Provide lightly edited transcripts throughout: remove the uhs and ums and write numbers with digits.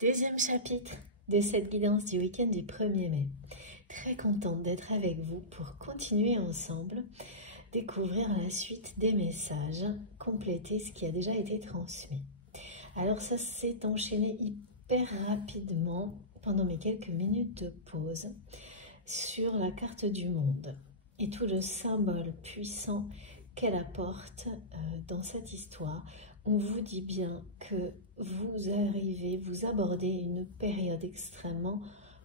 Deuxième chapitre de cette guidance du week-end du 1er mai. Très contente d'être avec vous pour continuer ensemble, découvrir la suite des messages, compléter ce qui a déjà été transmis. Alors ça s'est enchaîné hyper rapidement pendant mes quelques minutes de pause sur la carte du monde et tout le symbole puissant qu'elle apporte dans cette histoire. On vous dit bien que vous arrivez, vous abordez une période extrêmement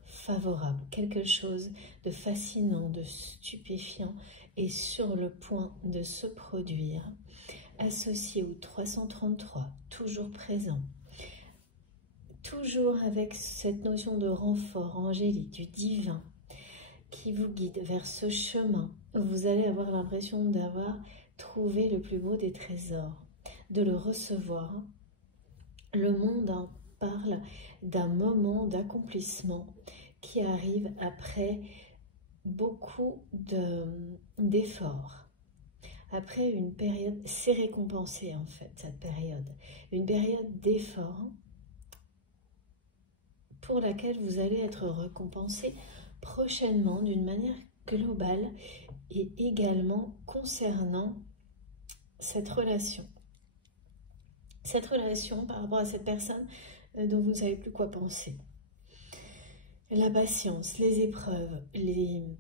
favorable. Quelque chose de fascinant, de stupéfiant est sur le point de se produire. Associé au 333, toujours présent. Toujours avec cette notion de renfort angélique, du divin, qui vous guide vers ce chemin. Vous allez avoir l'impression d'avoir trouvé le plus beau des trésors, de le recevoir. Le monde en parle d'un moment d'accomplissement qui arrive après beaucoup d'efforts. Après une période, c'est récompensé en fait cette période, une période d'efforts pour laquelle vous allez être récompensé prochainement d'une manière globale et également concernant cette relation. Cette relation par rapport à cette personne dont vous ne savez plus quoi penser. La patience, les épreuves, les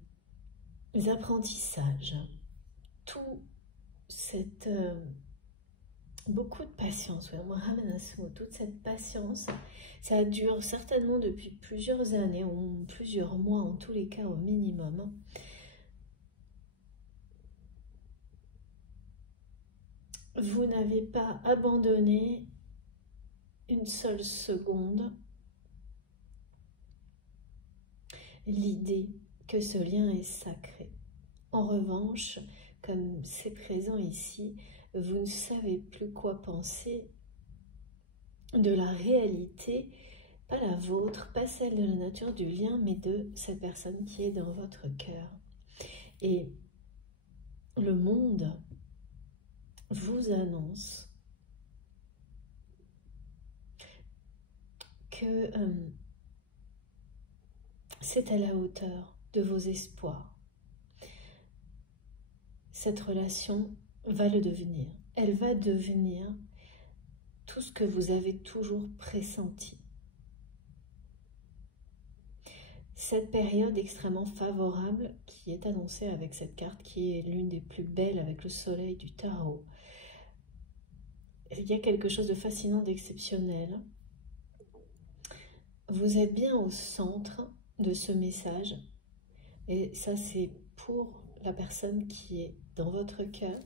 apprentissages, tout cette... beaucoup de patience, on me ramène à ce mot, toute cette patience, ça dure certainement depuis plusieurs années, ou plusieurs mois en tous les cas au minimum. Vous n'avez pas abandonné une seule seconde l'idée que ce lien est sacré. En revanche, comme c'est présent ici, vous ne savez plus quoi penser de la réalité, pas la vôtre, pas celle de la nature du lien, mais de cette personne qui est dans votre cœur. Et le monde vous annonce que c'est à la hauteur de vos espoirs. Cette relation va le devenir. Elle va devenir tout ce que vous avez toujours pressenti. Cette période extrêmement favorable qui est annoncée avec cette carte qui est l'une des plus belles avec le soleil du tarot. Il y a quelque chose de fascinant, d'exceptionnel. Vous êtes bien au centre de ce message et ça c'est pour la personne qui est dans votre cœur.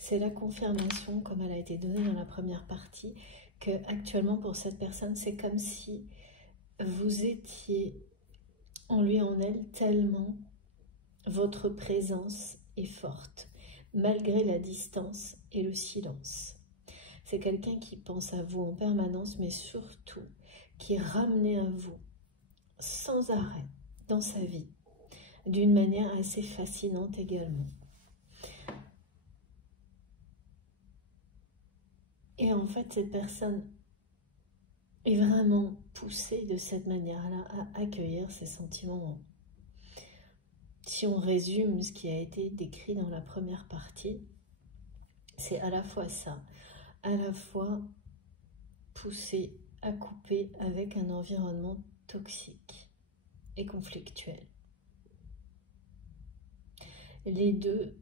C'est la confirmation, comme elle a été donnée dans la première partie, que actuellement pour cette personne, c'est comme si vous étiez en lui, en elle, tellement votre présence est forte, malgré la distance et le silence. C'est quelqu'un qui pense à vous en permanence, mais surtout qui est ramené à vous sans arrêt dans sa vie, d'une manière assez fascinante également. Et en fait, cette personne est vraiment poussée de cette manière-là à accueillir ces sentiments. Si on résume ce qui a été décrit dans la première partie, c'est à la fois ça, à la fois poussé à couper avec un environnement toxique et conflictuel. Les deux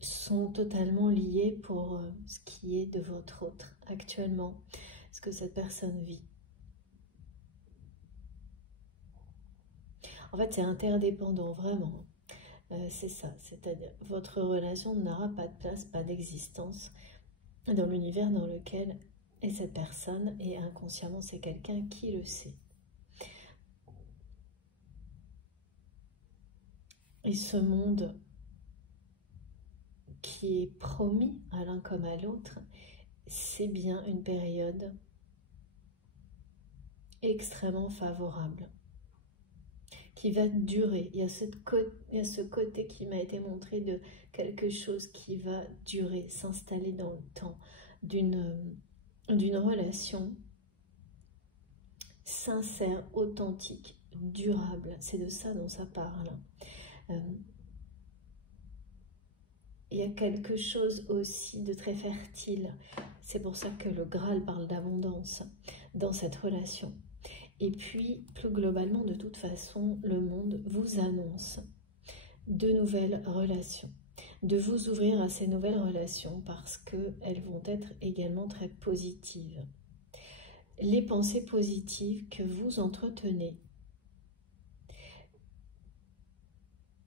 sont totalement liés pour ce qui est de votre autre actuellement, ce que cette personne vit. En fait, c'est interdépendant, vraiment. C'est ça, c'est-à-dire votre relation n'aura pas de place, pas d'existence dans l'univers dans lequel est cette personne, et inconsciemment, c'est quelqu'un qui le sait. Et ce monde qui est promis à l'un comme à l'autre, c'est bien une période extrêmement favorable, qui va durer. Il y a ce côté qui m'a été montré de quelque chose qui va durer, s'installer dans le temps, d'une d'une relation sincère, authentique, durable. C'est de ça dont ça parle. Il y a quelque chose aussi de très fertile. C'est pour ça que le Graal parle d'abondance dans cette relation. Et puis, plus globalement, de toute façon, le monde vous annonce de nouvelles relations, de vous ouvrir à ces nouvelles relations parce qu'elles vont être également très positives. Les pensées positives que vous entretenez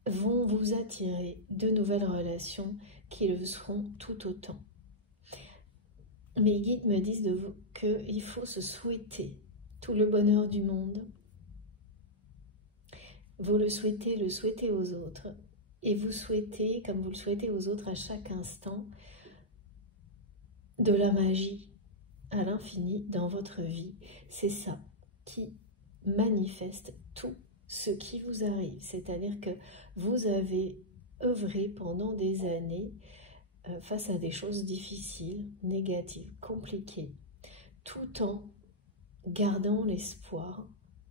vont vous attirer de nouvelles relations qui le seront tout autant. Mes guides me disent de vous qu'il faut se souhaiter tout le bonheur du monde. Vous le souhaitez aux autres. Et vous souhaitez, comme vous le souhaitez aux autres à chaque instant, de la magie à l'infini dans votre vie. C'est ça qui manifeste tout ce qui vous arrive. C'est-à-dire que vous avez œuvré pendant des années face à des choses difficiles, négatives, compliquées, tout en gardant l'espoir,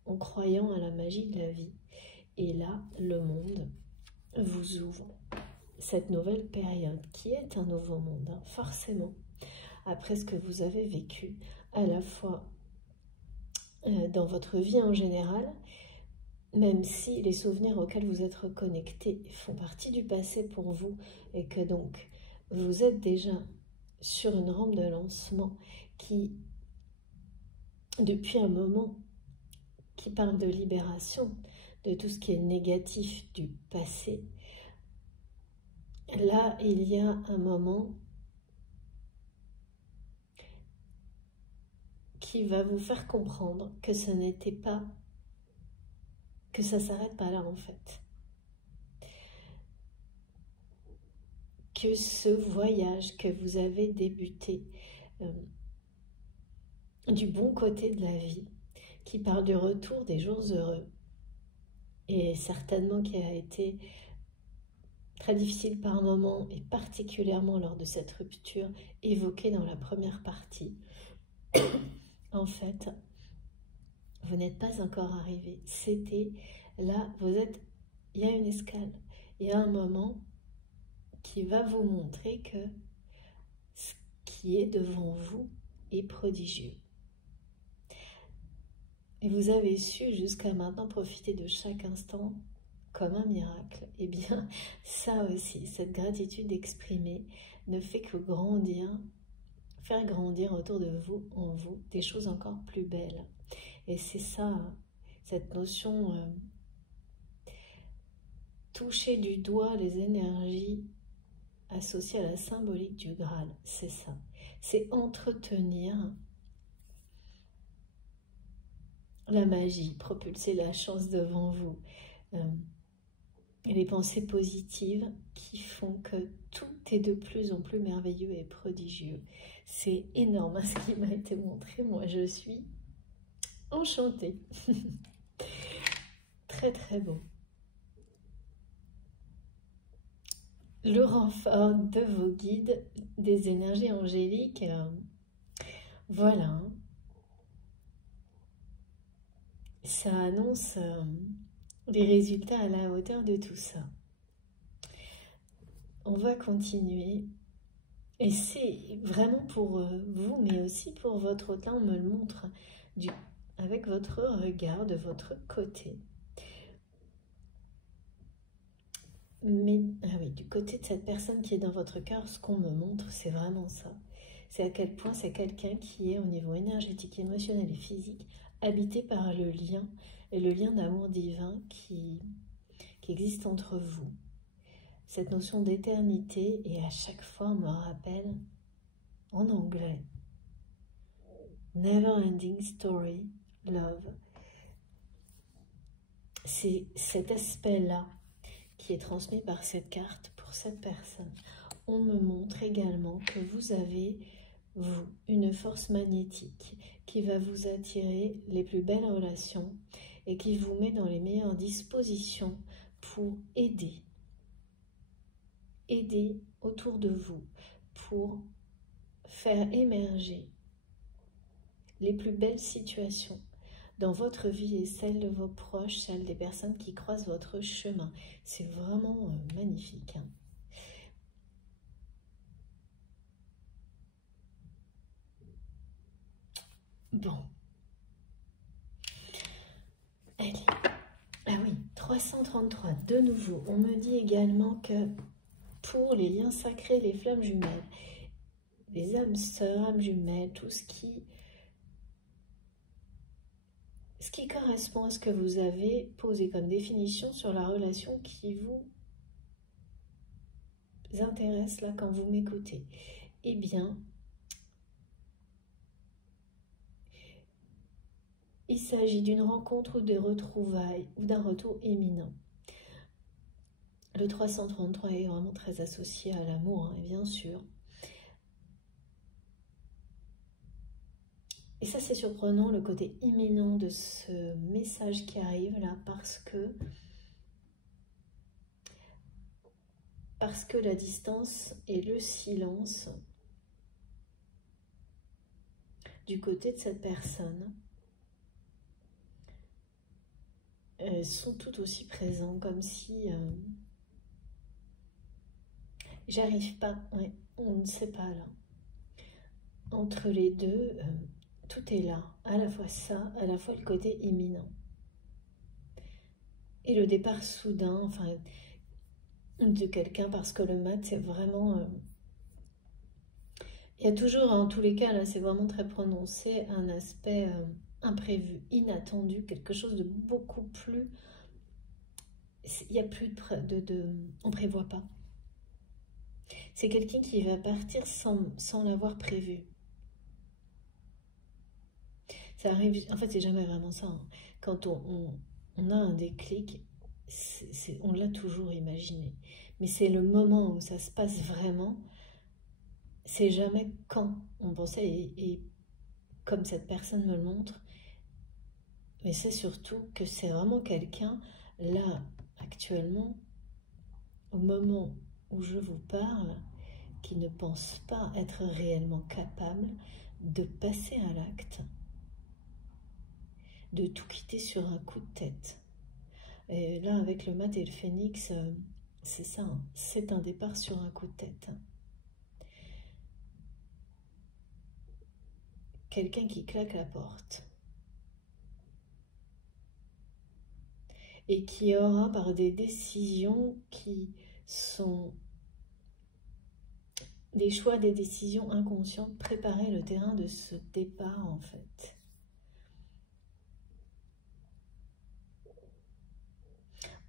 en croyant à la magie de la vie. Et là, le monde vous ouvre cette nouvelle période qui est un nouveau monde, hein, forcément, après ce que vous avez vécu, à la fois dans votre vie en général, même si les souvenirs auxquels vous êtes reconnectés font partie du passé pour vous et que donc vous êtes déjà sur une rampe de lancement qui, depuis un moment, qui parle de libération, de tout ce qui est négatif du passé. Là, il y a un moment qui va vous faire comprendre que ce n'était pas, que ça s'arrête pas là en fait. Que ce voyage que vous avez débuté du bon côté de la vie, qui parle du retour des jours heureux, et certainement qui a été très difficile par moments, et particulièrement lors de cette rupture évoquée dans la première partie, en fait, vous n'êtes pas encore arrivé. C'était là, vous êtes, il y a une escale, il y a un moment qui va vous montrer que ce qui est devant vous est prodigieux. Et vous avez su jusqu'à maintenant profiter de chaque instant comme un miracle. Eh bien, ça aussi, cette gratitude exprimée ne fait que grandir, faire grandir autour de vous, en vous, des choses encore plus belles. Et c'est ça, cette notion, toucher du doigt les énergies associées à la symbolique du Graal, c'est ça. C'est entretenir la magie, propulser la chance devant vous. Et les pensées positives qui font que tout est de plus en plus merveilleux et prodigieux. C'est énorme hein, ce qui m'a été montré. Moi, je suis enchantée. Très, très beau. Le renfort de vos guides, des énergies angéliques. Voilà. Ça annonce des résultats à la hauteur de tout ça. On va continuer. Et c'est vraiment pour vous, mais aussi pour votre hôte. Là, on me le montre avec votre regard de votre côté. Mais ah oui, du côté de cette personne qui est dans votre cœur, ce qu'on me montre, c'est vraiment ça. C'est à quel point c'est quelqu'un qui est au niveau énergétique, émotionnel et physique, habité par le lien, et le lien d'amour divin qui existe entre vous. Cette notion d'éternité, et à chaque fois on me rappelle, en anglais, Never Ending Story, Love. C'est cet aspect-là qui est transmis par cette carte pour cette personne. On me montre également que vous avez, vous, une force magnétique qui va vous attirer les plus belles relations et qui vous met dans les meilleures dispositions pour aider autour de vous, pour faire émerger les plus belles situations dans votre vie et celle de vos proches, celle des personnes qui croisent votre chemin. C'est vraiment magnifique, hein. Bon. Allez. Ah oui, 333, de nouveau. On me dit également que pour les liens sacrés, les flammes jumelles, les âmes sœurs, âmes jumelles, tout ce qui correspond à ce que vous avez posé comme définition sur la relation qui vous intéresse là quand vous m'écoutez. Eh bien, il s'agit d'une rencontre ou de retrouvailles ou d'un retour imminent. Le 333 est vraiment très associé à l'amour, hein, bien sûr. Et ça, c'est surprenant, le côté imminent de ce message qui arrive là, parce que la distance et le silence du côté de cette personne sont tout aussi présents, comme si j'arrive pas, ouais, on ne sait pas là. Entre les deux, tout est là, à la fois ça, à la fois le côté imminent. Et le départ soudain, enfin, de quelqu'un, parce que le mat, c'est vraiment... il y a toujours, en tous les cas, là, c'est vraiment très prononcé, un aspect imprévu, inattendu, quelque chose de beaucoup plus... Il n'y a plus on ne prévoit pas. C'est quelqu'un qui va partir sans l'avoir prévu. Ça arrive, en fait, c'est jamais vraiment ça, hein. Quand on a un déclic, on l'a toujours imaginé. Mais c'est le moment où ça se passe vraiment, c'est jamais quand on pensait, et comme cette personne me le montre, mais c'est surtout que c'est vraiment quelqu'un, là, actuellement, au moment où je vous parle, qui ne pense pas être réellement capable de passer à l'acte, de tout quitter sur un coup de tête. Et là, avec le mat et le phénix, c'est ça, hein, c'est un départ sur un coup de tête. Quelqu'un qui claque la porte. Et qui aura, par des décisions qui sont des choix, des décisions inconscientes, préparé le terrain de ce départ, en fait.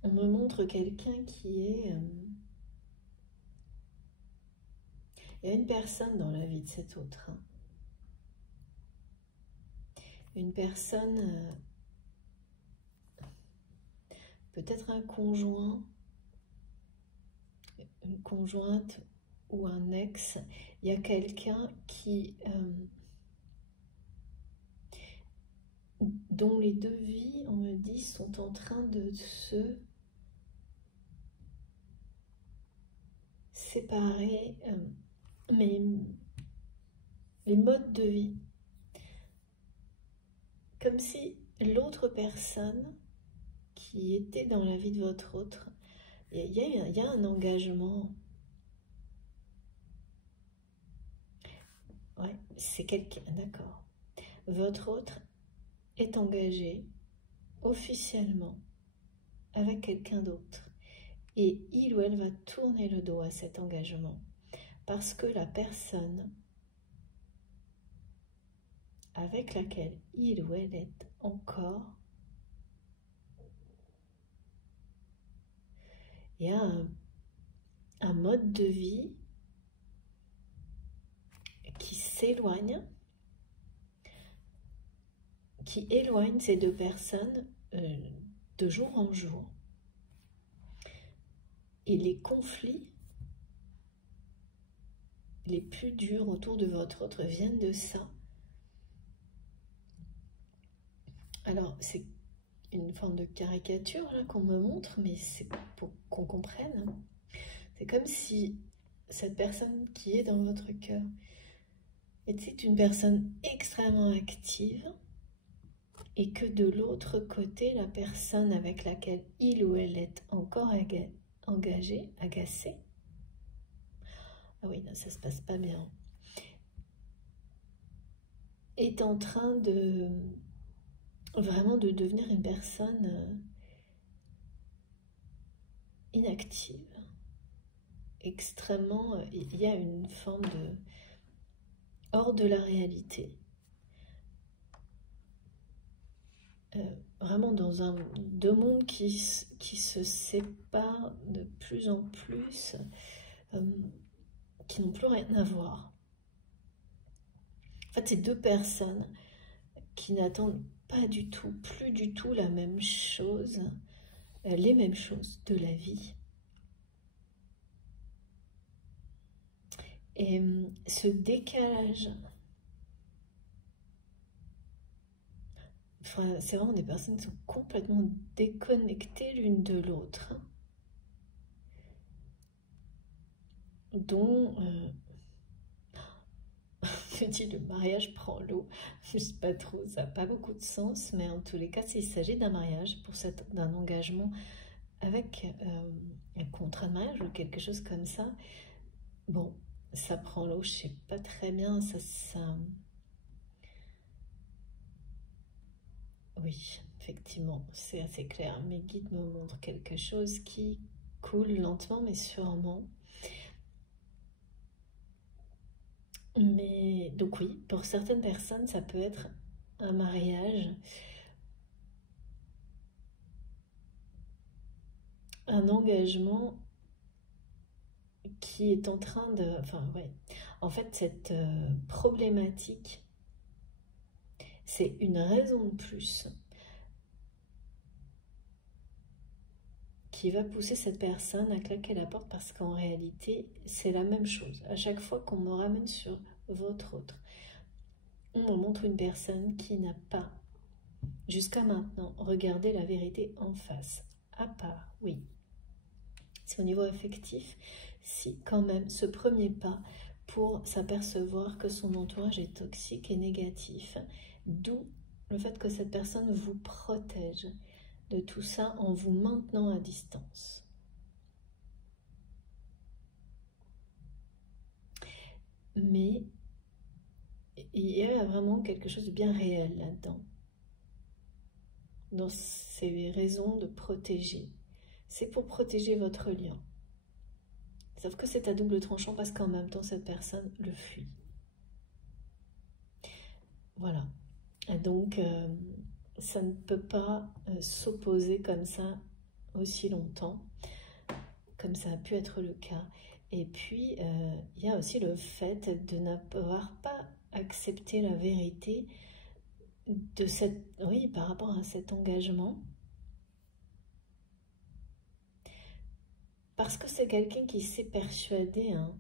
On me montre quelqu'un qui est... il y a une personne dans la vie de cet autre, hein. Une personne, peut-être un conjoint, une conjointe ou un ex. Il y a quelqu'un qui... dont les deux vies, on me dit, sont en train de se séparer, mais les modes de vie. Comme si l'autre personne qui était dans la vie de votre autre, il y a un engagement. Ouais, c'est quelqu'un, d'accord. Votre autre est engagé officiellement avec quelqu'un d'autre. Et il ou elle va tourner le dos à cet engagement. Parce que la personne avec laquelle il ou elle est encore, il y a un mode de vie qui s'éloigne, qui éloigne ces deux personnes de jour en jour. Et les conflits les plus durs autour de votre autre viennent de ça. Alors, c'est une forme de caricature qu'on me montre, mais c'est pour qu'on comprenne. C'est comme si cette personne qui est dans votre cœur Et c'est une personne extrêmement active et que de l'autre côté, la personne avec laquelle il ou elle est encore engagé, agacé. Ah oui, non, ça se passe pas bien. Est en train de vraiment de devenir une personne inactive. Extrêmement, il y a une forme de hors de la réalité. Vraiment dans deux mondes qui se séparent de plus en plus, qui n'ont plus rien à voir. En fait, c'est deux personnes qui n'attendent pas du tout, plus du tout la même chose, les mêmes choses de la vie. Et ce décalage, enfin, c'est vraiment des personnes qui sont complètement déconnectées l'une de l'autre, dont je dis le mariage prend l'eau, je sais pas trop, ça n'a pas beaucoup de sens, mais en tous les cas, s'il s'agit d'un mariage, d'un engagement avec un contrat de mariage ou quelque chose comme ça, bon, ça prend l'eau, je sais pas très bien, oui, effectivement, c'est assez clair. Mes guides me montrent quelque chose qui coule lentement mais sûrement. Mais donc oui, pour certaines personnes, ça peut être un mariage, un engagement qui est en train de... Enfin, ouais. En fait, cette problématique, c'est une raison de plus qui va pousser cette personne à claquer la porte parce qu'en réalité, c'est la même chose. À chaque fois qu'on me ramène sur votre autre, on me montre une personne qui n'a pas, jusqu'à maintenant, regardé la vérité en face. À part, oui, c'est au niveau affectif, si quand même ce premier pas pour s'apercevoir que son entourage est toxique et négatif, d'où le fait que cette personne vous protège de tout ça en vous maintenant à distance. Mais il y a vraiment quelque chose de bien réel là-dedans, dans ces raisons de protéger. C'est pour protéger votre lien. Sauf que c'est à double tranchant parce qu'en même temps, cette personne le fuit. Voilà. Et donc, ça ne peut pas s'opposer comme ça aussi longtemps, comme ça a pu être le cas. Et puis, il y a aussi le fait de n'avoir pas accepté la vérité de cette, oui, par rapport à cet engagement. Parce que c'est quelqu'un qui s'est persuadé, hein,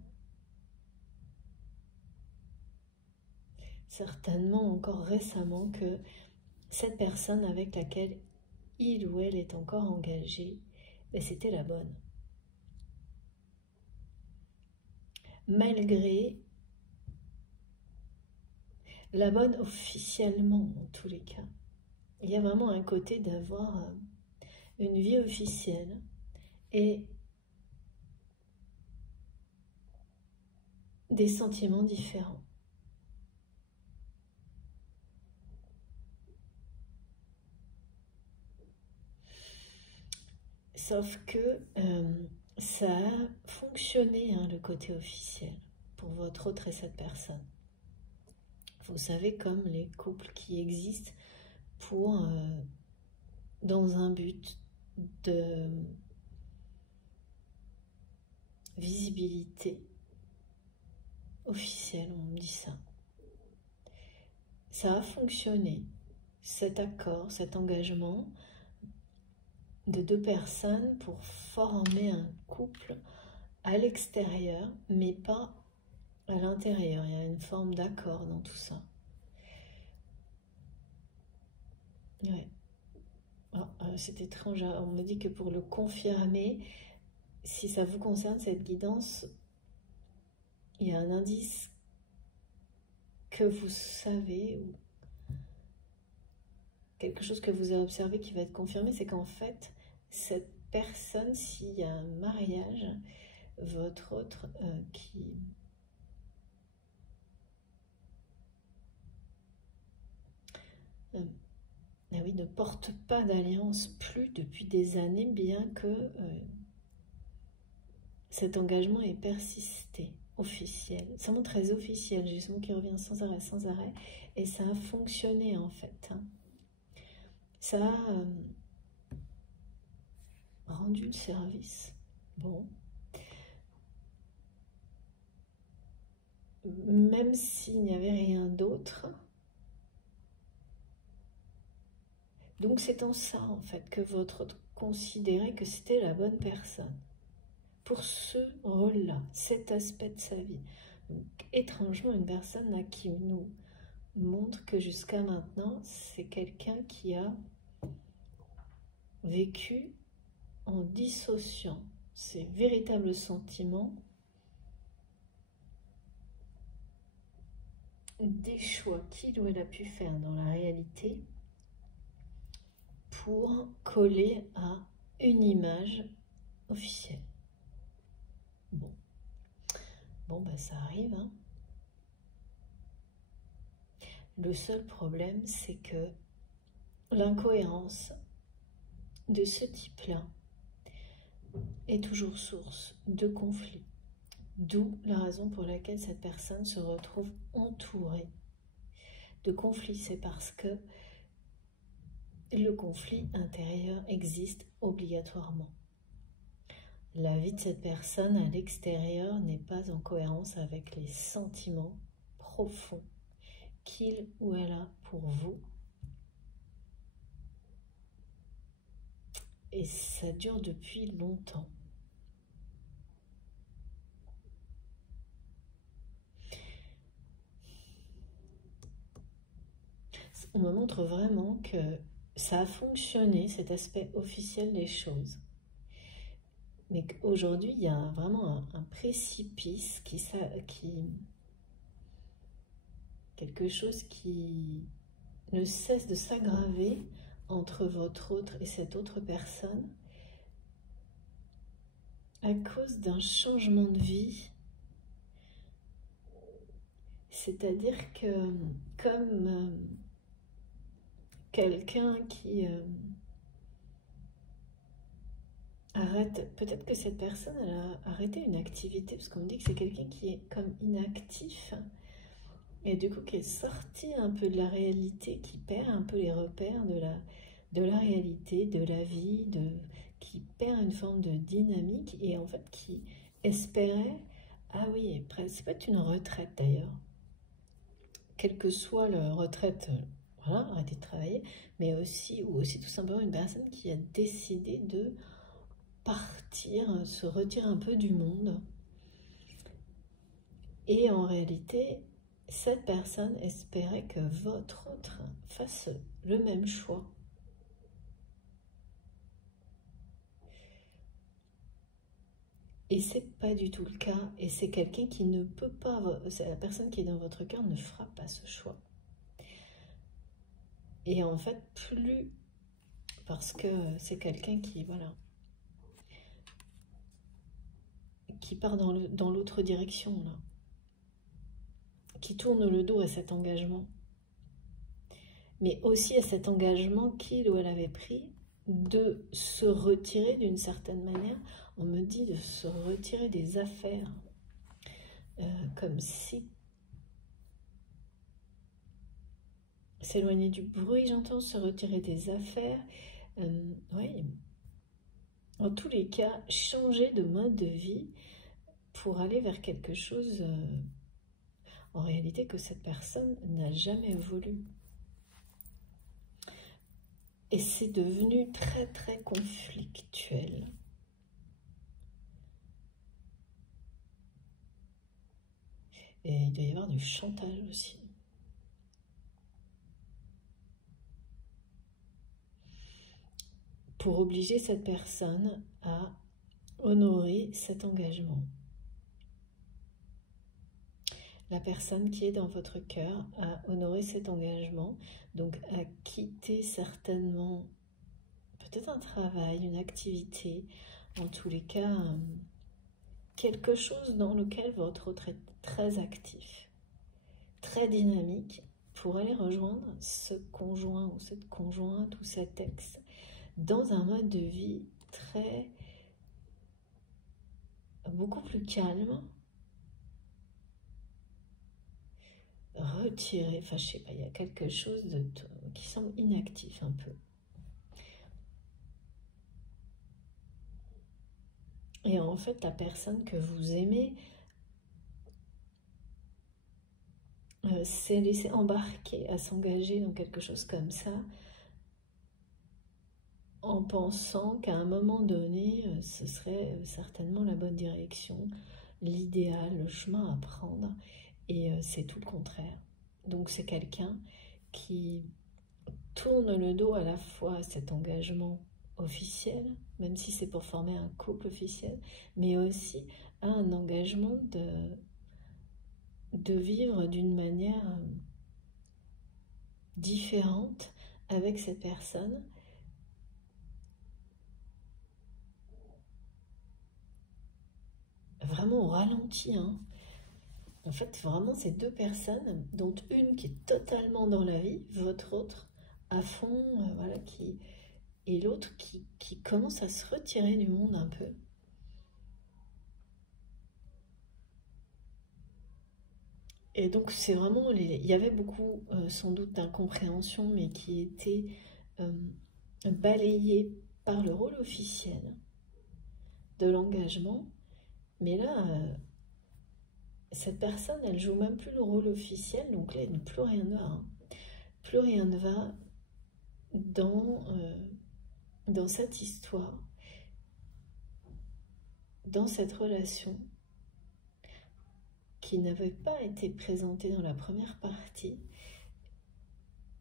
certainement encore récemment, que cette personne avec laquelle il ou elle est encore engagé, ben c'était la bonne. Malgré la bonne officiellement, en tous les cas. Il y a vraiment un côté d'avoir une vie officielle et des sentiments différents. Sauf que ça a fonctionné, hein, le côté officiel, pour votre autre et cette personne. Vous savez, comme les couples qui existent pour, dans un but de visibilité officielle, on me dit ça. Ça a fonctionné, cet accord, cet engagement de deux personnes pour former un couple à l'extérieur, mais pas à l'intérieur. Il y a une forme d'accord dans tout ça. Ouais. C'est étrange, hein. On me dit que pour le confirmer, si ça vous concerne, cette guidance, il y a un indice que vous savez, ou quelque chose que vous avez observé qui va être confirmé, c'est qu'en fait, cette personne, s'il y a un mariage, votre autre ah oui, ne porte pas d'alliance plus depuis des années, bien que cet engagement ait persisté, officiel. Ça montre très officiel, j'ai ce mot qui revient sans arrêt, et ça a fonctionné en fait. Hein. Ça a rendu le service. Bon. Même s'il n'y avait rien d'autre. Donc c'est en ça en fait que votre autre considérait que c'était la bonne personne pour ce rôle-là, cet aspect de sa vie. Donc, étrangement, une personne à qui nous montre que jusqu'à maintenant, c'est quelqu'un qui a vécu en dissociant ses véritables sentiments des choix qu'il ou elle a pu faire dans la réalité pour coller à une image officielle. Bon, bah ça arrive. Hein. Le seul problème, c'est que l'incohérence de ce type-là est toujours source de conflits. D'où la raison pour laquelle cette personne se retrouve entourée de conflits. C'est parce que le conflit intérieur existe obligatoirement. La vie de cette personne à l'extérieur n'est pas en cohérence avec les sentiments profonds qu'il ou elle a pour vous. Et ça dure depuis longtemps. On me montre vraiment que ça a fonctionné, cet aspect officiel des choses. Mais qu'aujourd'hui, il y a vraiment un précipice quelque chose qui ne cesse de s'aggraver entre votre autre et cette autre personne à cause d'un changement de vie. C'est-à-dire que comme quelqu'un qui arrête, peut-être que cette personne elle a arrêté une activité, parce qu'on me dit que c'est quelqu'un qui est comme inactif, et du coup qui est sorti un peu de la réalité, qui perd un peu les repères de la réalité, de la vie, qui perd une forme de dynamique, et en fait qui espérait, ah oui, c'est peut-être une retraite d'ailleurs, quelle que soit la retraite, voilà, arrêter de travailler, mais aussi, ou aussi tout simplement une personne qui a décidé de partir, se retirer un peu du monde. Et en réalité, cette personne espérait que votre autre fasse le même choix. Et c'est pas du tout le cas. Et c'est quelqu'un qui ne peut pas, la personne qui est dans votre cœur ne fera pas ce choix. Et en fait, plus, parce que c'est quelqu'un qui, voilà, qui part dans l'autre direction, là, qui tourne le dos à cet engagement, mais aussi à cet engagement qu'il ou elle avait pris de se retirer d'une certaine manière. On me dit de se retirer des affaires, comme si s'éloigner du bruit, j'entends, se retirer des affaires, oui, en tous les cas, changer de mode de vie pour aller vers quelque chose, en réalité, que cette personne n'a jamais voulu. Et c'est devenu très, très conflictuel. Et il doit y avoir du chantage aussi. Pour obliger cette personne à honorer cet engagement. la personne qui est dans votre cœur à honorer cet engagement, donc à quitter certainement peut-être un travail, une activité, en tous les cas quelque chose dans lequel votre autre est très actif, très dynamique, pour aller rejoindre ce conjoint ou cette conjointe ou cet ex dans un mode de vie beaucoup plus calme, retiré, enfin je sais pas, il y a quelque chose qui semble inactif un peu. Et en fait, la personne que vous aimez s'est laissée embarquer à s'engager dans quelque chose comme ça, en pensant qu'à un moment donné, ce serait certainement la bonne direction, l'idéal, le chemin à prendre, et c'est tout le contraire. Donc c'est quelqu'un qui tourne le dos à la fois à cet engagement officiel, même si c'est pour former un couple officiel, mais aussi à un engagement de vivre d'une manière différente avec cette personne, vraiment au ralenti, hein. En fait, vraiment, ces deux personnes, dont une qui est totalement dans la vie, votre autre à fond, voilà, et l'autre qui commence à se retirer du monde un peu. Et donc, c'est vraiment, il y avait beaucoup, sans doute, d'incompréhension, mais qui était balayée par le rôle officiel de l'engagement. Mais là, cette personne, elle joue même plus le rôle officiel, donc là, plus rien ne va. Hein. Plus rien ne va dans cette histoire, dans cette relation qui n'avait pas été présentée dans la première partie.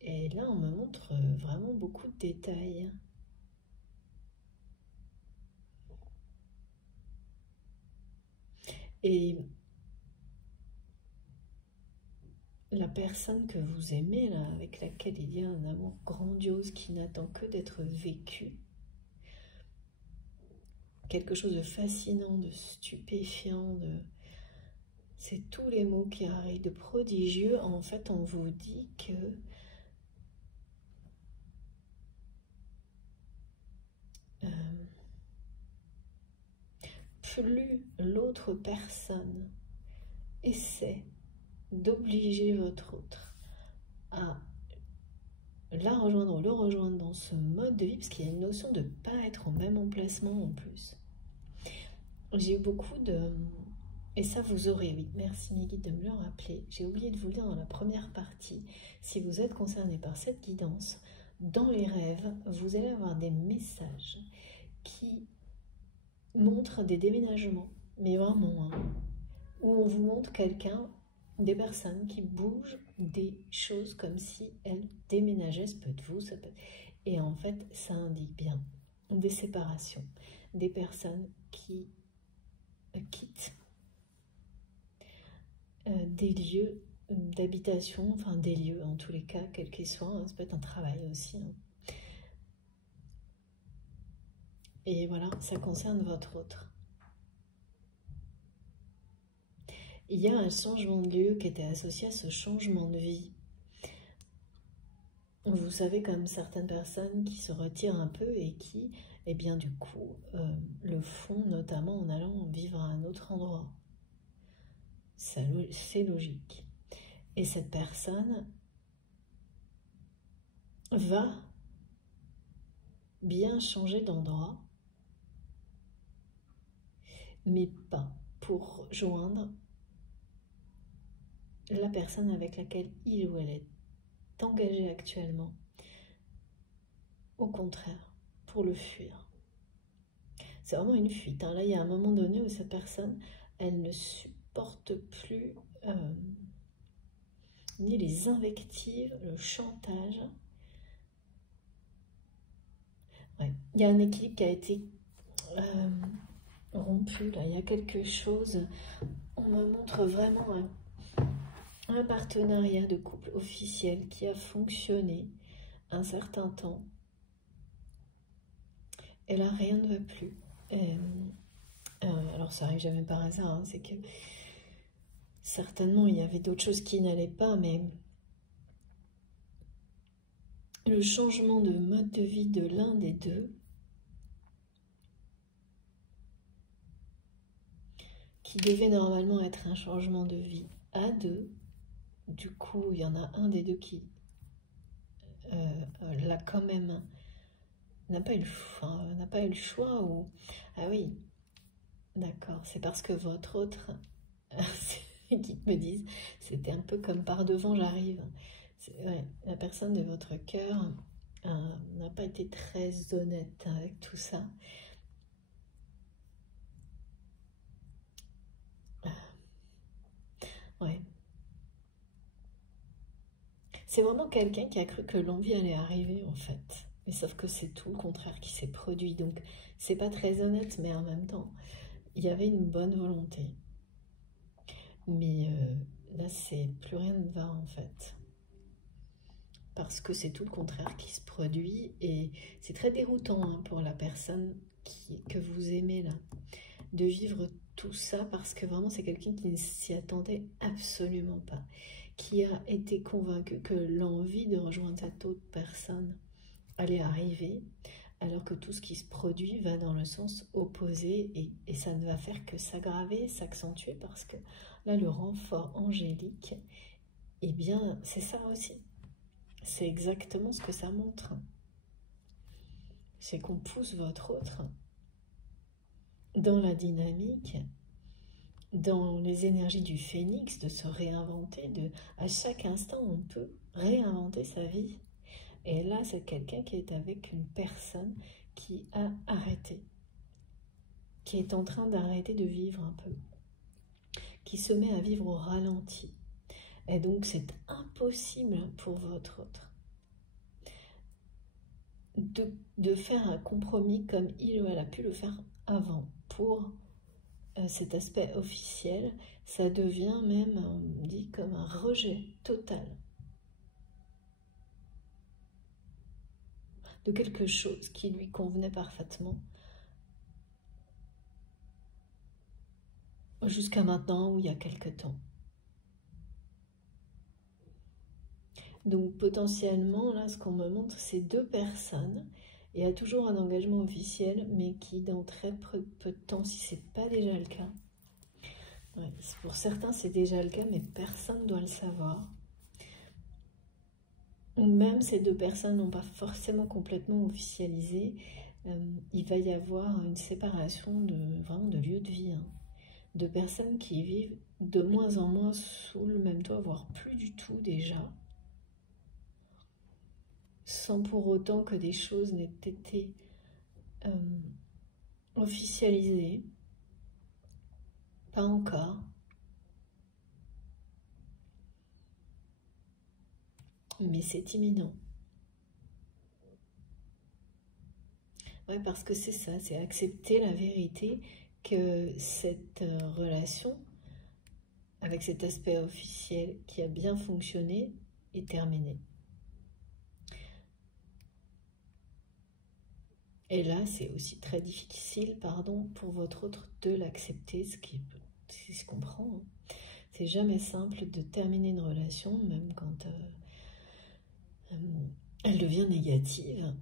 Et là, on me montre vraiment beaucoup de détails. Et la personne que vous aimez, là, avec laquelle il y a un amour grandiose qui n'attend que d'être vécu, quelque chose de fascinant, de stupéfiant, c'est tous les mots qui arrivent, de prodigieux. En fait, on vous dit que plus l'autre personne essaie d'obliger votre autre à la rejoindre ou le rejoindre dans ce mode de vie, parce qu'il y a une notion de ne pas être au même emplacement en plus. J'ai eu beaucoup de... Et ça, vous aurez, oui, merci mes guides de me le rappeler. J'ai oublié de vous le dire dans la première partie. Si vous êtes concerné par cette guidance, dans les rêves, vous allez avoir des messages qui montrent des déménagements, mais vraiment, hein, où on vous montre quelqu'un, des personnes qui bougent des choses comme si elles déménageaient, ça peut être vous, ça peut être... Et en fait, ça indique bien des séparations, des personnes qui quittent des lieux d'habitation, enfin des lieux en tous les cas, quels qu'ils soient, hein, ça peut être un travail aussi. Hein. Et voilà, ça concerne votre autre. Il y a un changement de lieu qui était associé à ce changement de vie. Vous savez, comme certaines personnes qui se retirent un peu et qui, eh bien du coup, le font notamment en allant vivre à un autre endroit. C'est logique. Et cette personne va bien changer d'endroit, mais pas pour joindre la personne avec laquelle il ou elle est engagé actuellement. Au contraire, pour le fuir. C'est vraiment une fuite. Hein. Là, il y a un moment donné où cette personne, elle ne supporte plus ni les invectives, le chantage. Ouais. Il y a un équilibre qui a été rompu. Là, il y a quelque chose. On me montre vraiment un partenariat de couple officiel qui a fonctionné un certain temps. Et là, rien ne va plus. Alors, ça arrive jamais par hasard, hein, c'est que certainement, il y avait d'autres choses qui n'allaient pas, mais le changement de mode de vie de l'un des deux, qui devait normalement être un changement de vie à deux, du coup, il y en a un des deux qui l'a quand même, n'a pas eu le choix, ou... Ah oui, d'accord, c'est parce que votre autre, qui me disent, c'était un peu comme par devant j'arrive. Ouais, la personne de votre cœur n'a pas été très honnête avec tout ça. Ouais. C'est vraiment quelqu'un qui a cru que l'envie allait arriver en fait. Mais sauf que c'est tout le contraire qui s'est produit. Donc c'est pas très honnête, mais en même temps, il y avait une bonne volonté. Mais là, c'est plus rien ne va en fait. Parce que c'est tout le contraire qui se produit. Et c'est très déroutant hein, pour la personne que vous aimez là. De vivre tout ça parce que vraiment c'est quelqu'un qui ne s'y attendait absolument pas. Qui a été convaincu que l'envie de rejoindre cette autre personne allait arriver, alors que tout ce qui se produit va dans le sens opposé et ça ne va faire que s'aggraver, s'accentuer, parce que là, le renfort angélique, eh bien, c'est ça aussi. C'est exactement ce que ça montre. C'est qu'on pousse votre autre dans la dynamique, dans les énergies du phénix, de se réinventer, à chaque instant, on peut réinventer sa vie. Et là, c'est quelqu'un qui est avec une personne qui a arrêté, qui est en train d'arrêter de vivre un peu, qui se met à vivre au ralenti. Et donc, c'est impossible pour votre autre de faire un compromis comme il ou elle a pu le faire avant. Pour cet aspect officiel, ça devient même, on dit, comme un rejet total de quelque chose qui lui convenait parfaitement jusqu'à maintenant ou il y a quelque temps. Donc potentiellement, là, ce qu'on me montre, c'est deux personnes. Il y a toujours un engagement officiel, mais qui dans très peu de temps, si ce n'est pas déjà le cas. Ouais, pour certains, c'est déjà le cas, mais personne ne doit le savoir. Ou même ces deux personnes n'ont pas forcément complètement officialisé. Il va y avoir une séparation vraiment de lieu de vie. Hein. De personnes qui vivent de moins en moins sous le même toit, voire plus du tout déjà. Sans pour autant que des choses n'aient été officialisées. Pas encore. Mais c'est imminent. Ouais, parce que c'est ça, c'est accepter la vérité que cette relation, avec cet aspect officiel qui a bien fonctionné, est terminée. Et là, c'est aussi très difficile, pardon, pour votre autre de l'accepter, ce qui se comprend. Hein. C'est jamais simple de terminer une relation, même quand elle devient négative.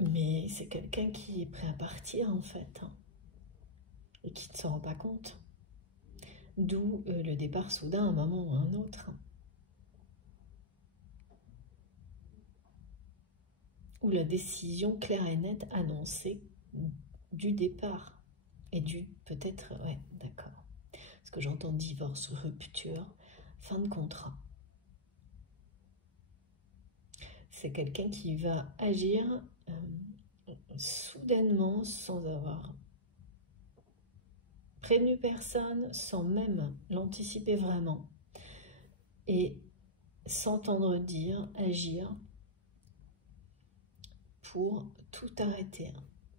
Mais c'est quelqu'un qui est prêt à partir, en fait, hein, et qui ne s'en rend pas compte. D'où le départ soudain à un moment ou à un autre. Ou la décision claire et nette annoncée du départ. Et du peut-être, ouais, d'accord. Parce que j'entends divorce, rupture, fin de contrat. C'est quelqu'un qui va agir soudainement sans avoir prévenu personne, sans même l'anticiper vraiment. Et s'entendre dire, agir pour tout arrêter.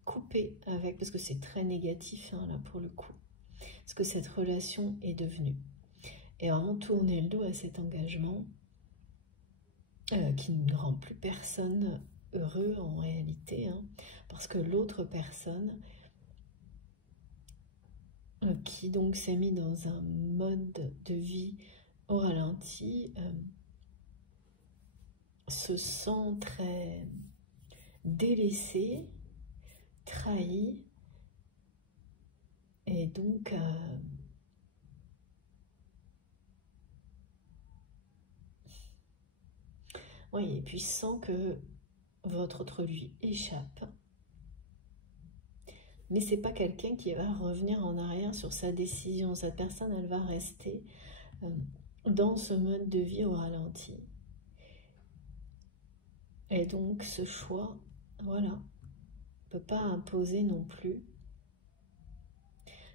couper avec, parce que c'est très négatif hein, là pour le coup, ce que cette relation est devenue. Et vraiment tourner le dos à cet engagement qui ne rend plus personne heureux en réalité, hein, parce que l'autre personne qui donc s'est mis dans un mode de vie au ralenti se sent très délaissé, trahi, et donc oui, et puis sent que votre autre lui échappe. Mais c'est pas quelqu'un qui va revenir en arrière sur sa décision. Cette personne, elle va rester dans ce mode de vie au ralenti. Et donc ce choix, voilà, ne peut pas imposer non plus.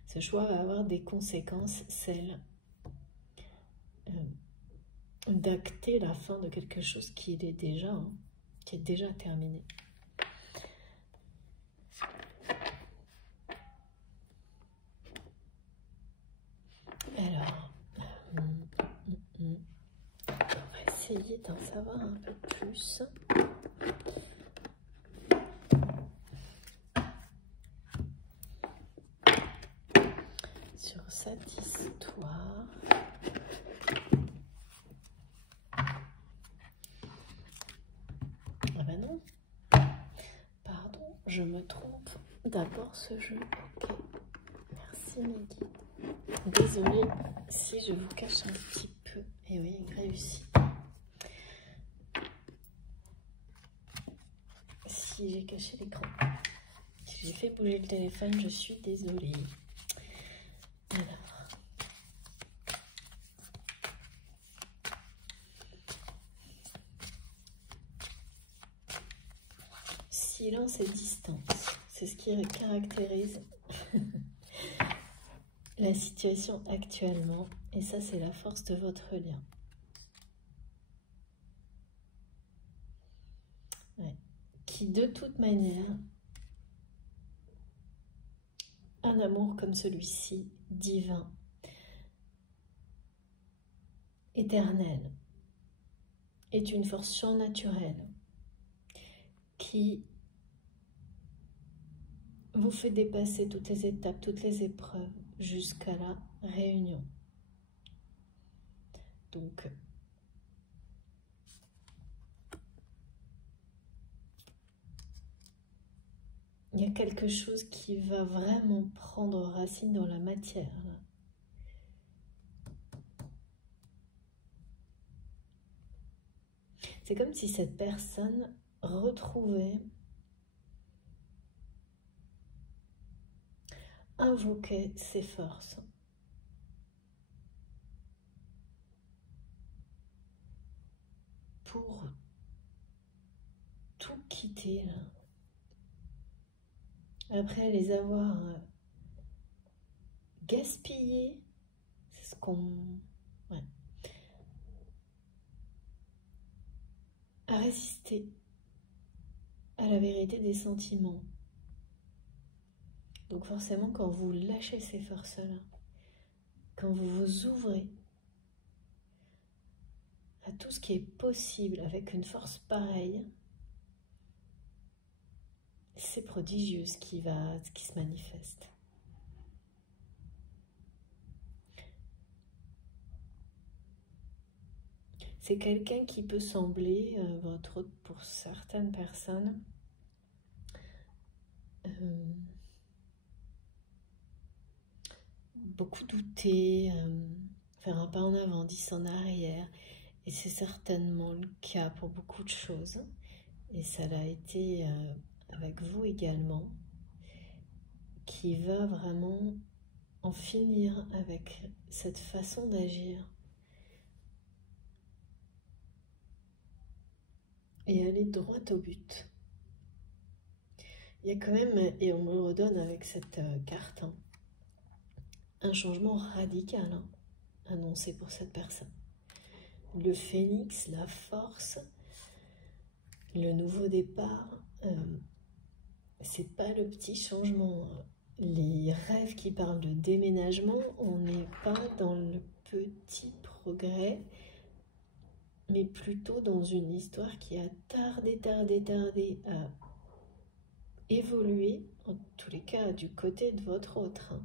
Ce choix va avoir des conséquences, celles d'acter la fin de quelque chose qui est déjà, hein, qui est déjà terminé. Alors, on va essayer d'en savoir un peu plus. Sur cette histoire. Ah ben non. Pardon, je me trompe. D'abord ce jeu. Ok. Merci Maggie. Désolée si je vous cache un petit peu. Et oui, réussi. Si j'ai caché l'écran. Si j'ai fait bouger le téléphone, je suis désolée. Alors. Silence et distance. C'est ce qui caractérise la situation actuellement. Et ça, c'est la force de votre lien. Ouais. Qui, de toute manière, un amour comme celui-ci, divin, éternel, est une force surnaturelle qui vous fait dépasser toutes les étapes, toutes les épreuves, jusqu'à la réunion. Donc, il y a quelque chose qui va vraiment prendre racine dans la matière. C'est comme si cette personne retrouvait, invoquait ses forces. Pour tout quitter là. Après les avoir gaspillés, c'est ce qu'on... Ouais. À résister à la vérité des sentiments. Donc forcément, quand vous lâchez ces forces-là, quand vous vous ouvrez à tout ce qui est possible avec une force pareille, c'est prodigieux ce qui se manifeste. C'est quelqu'un qui peut sembler, pour certaines personnes, beaucoup douter, faire un pas en avant, 10 en arrière. Et c'est certainement le cas pour beaucoup de choses. Et ça l'a été avec vous également, qui va vraiment en finir avec cette façon d'agir. Et aller droit au but. Il y a quand même, et on me le redonne avec cette carte, hein, un changement radical annoncé pour cette personne. Le phénix, la force, le nouveau départ, c'est pas le petit changement. Les rêves qui parlent de déménagement, on n'est pas dans le petit progrès, mais plutôt dans une histoire qui a tardé à évoluer, en tous les cas du côté de votre autre, hein,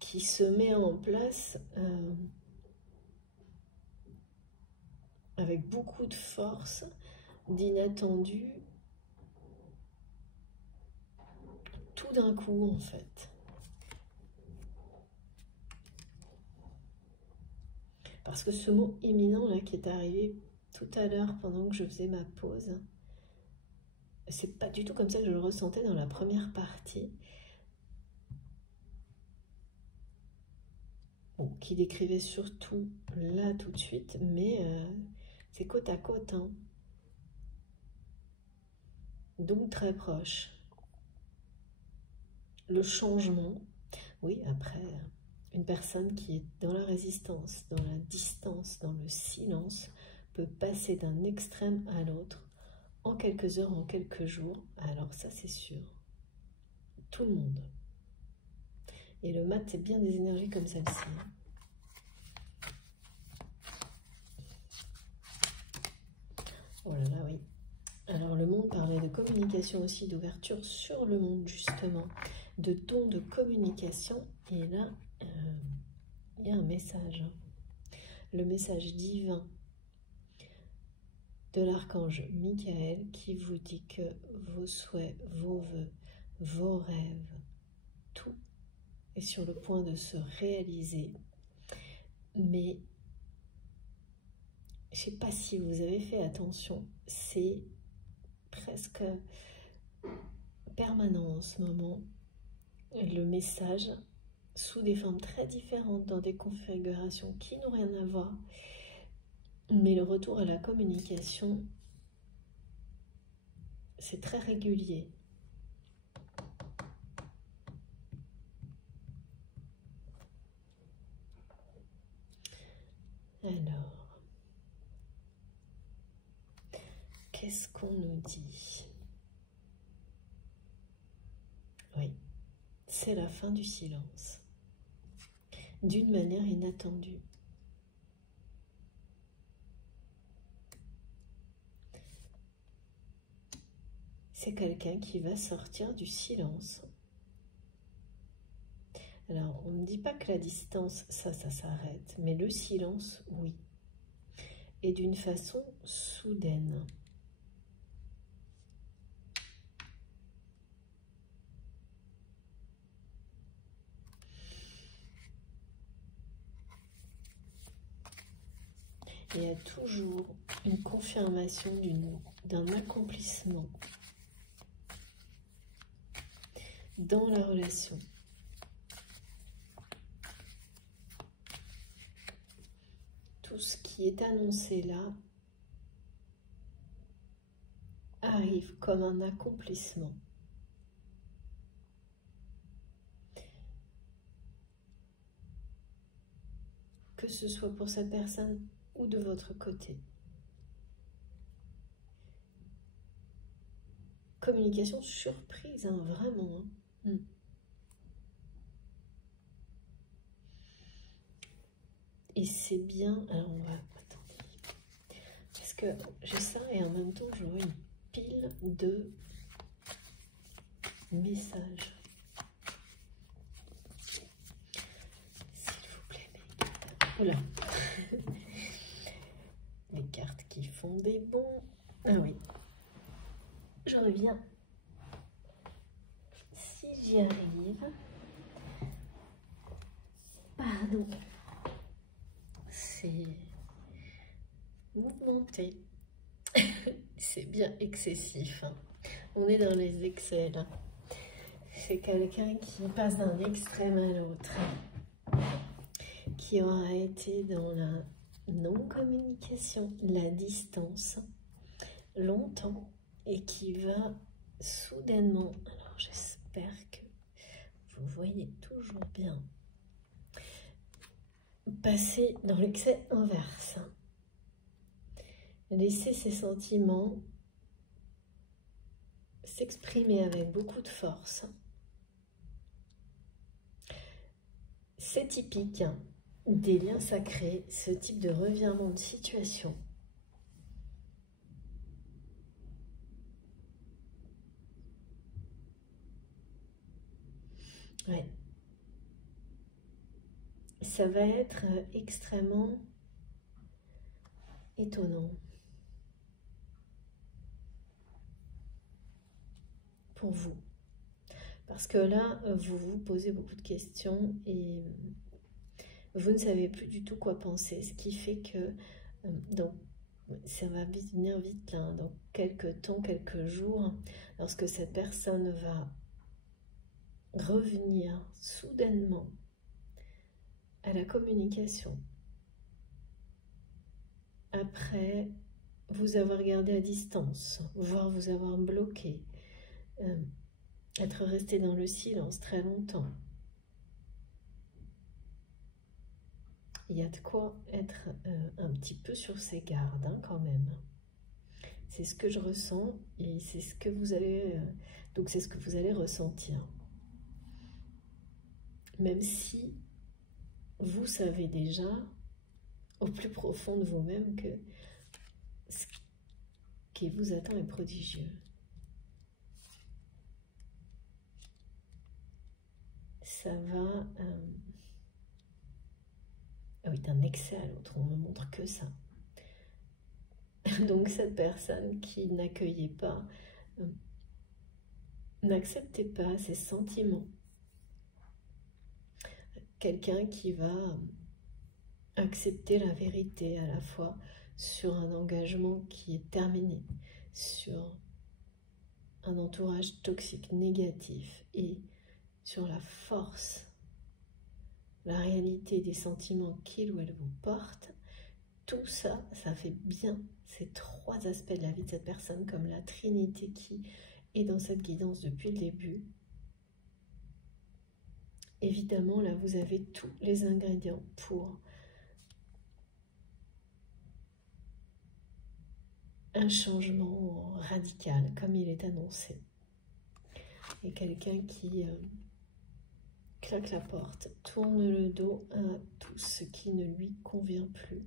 qui se met en place avec beaucoup de force, d'inattendu, tout d'un coup en fait. Parce que ce mot imminent là qui est arrivé tout à l'heure pendant que je faisais ma pause, c'est pas du tout comme ça que je le ressentais dans la première partie. Bon, qui décrivait surtout là tout de suite, mais c'est côte à côte, hein. Donc très proche. Le changement, oui, après, une personne qui est dans la résistance, dans la distance, dans le silence, peut passer d'un extrême à l'autre en quelques heures, en quelques jours. Alors ça, c'est sûr. Tout le monde. Et le mat, c'est bien des énergies comme celle-ci. Oh là là, oui. Alors le monde parlait de communication aussi, d'ouverture sur le monde justement, de ton de communication. Et là, il y a un message. Le message divin de l'archange Michael qui vous dit que vos souhaits, vos vœux, vos rêves, tout est sur le point de se réaliser. Mais je ne sais pas si vous avez fait attention, c'est presque permanent en ce moment. Le message sous des formes très différentes, dans des configurations qui n'ont rien à voir. Mais le retour à la communication, c'est très régulier. Alors, qu'est-ce qu'on nous dit? Oui, c'est la fin du silence, d'une manière inattendue. C'est quelqu'un qui va sortir du silence. Alors, on ne dit pas que la distance, ça s'arrête, mais le silence, oui. Et d'une façon soudaine. Il y a toujours une confirmation d'un accomplissement dans la relation. Tout ce qui est annoncé là arrive comme un accomplissement. Que ce soit pour cette personne ou de votre côté. Communication surprise, hein, vraiment. Hein. Et c'est bien... Alors on va... Attendez. Parce que j'ai ça et en même temps j'aurai une pile de messages. S'il vous plaît, mes cartes. Voilà. Les cartes qui font des bons. Ah oui. Je reviens. Si j'y arrive. Pardon. C'est mouvementé. C'est bien excessif. Hein. On est dans les excès là. C'est quelqu'un qui passe d'un extrême à l'autre. Qui aura été dans la non-communication, la distance, longtemps. Et qui va soudainement, alors j'espère que vous voyez toujours bien, passer dans l'excès inverse. Laisser ses sentiments s'exprimer avec beaucoup de force. C'est typique des liens sacrés, ce type de revirement de situation. Ouais. Ça va être extrêmement étonnant pour vous. Parce que là, vous vous posez beaucoup de questions et vous ne savez plus du tout quoi penser. Ce qui fait que donc, ça va venir vite là, dans quelques temps, quelques jours, lorsque cette personne va revenir soudainement à la communication. Après vous avoir gardé à distance, voire vous avoir bloqué, être resté dans le silence très longtemps. Il y a de quoi être un petit peu sur ses gardes hein, quand même. C'est ce que je ressens et c'est ce que vous allez donc c'est ce que vous allez ressentir. Même si vous savez déjà au plus profond de vous-même que ce qui vous attend est prodigieux. Ça va oui, d'un excès à l'autre, on ne montre que ça. Donc cette personne qui n'accueillait pas, n'acceptait pas ses sentiments, quelqu'un qui va accepter la vérité à la fois sur un engagement qui est terminé, sur un entourage toxique négatif et sur la force, la réalité des sentiments qu'il ou elle vous porte. Tout ça, ça fait bien ces trois aspects de la vie de cette personne comme la Trinité qui est dans cette guidance depuis le début. Évidemment, là, vous avez tous les ingrédients pour un changement radical, comme il est annoncé. Et quelqu'un qui claque la porte, tourne le dos à tout ce qui ne lui convient plus.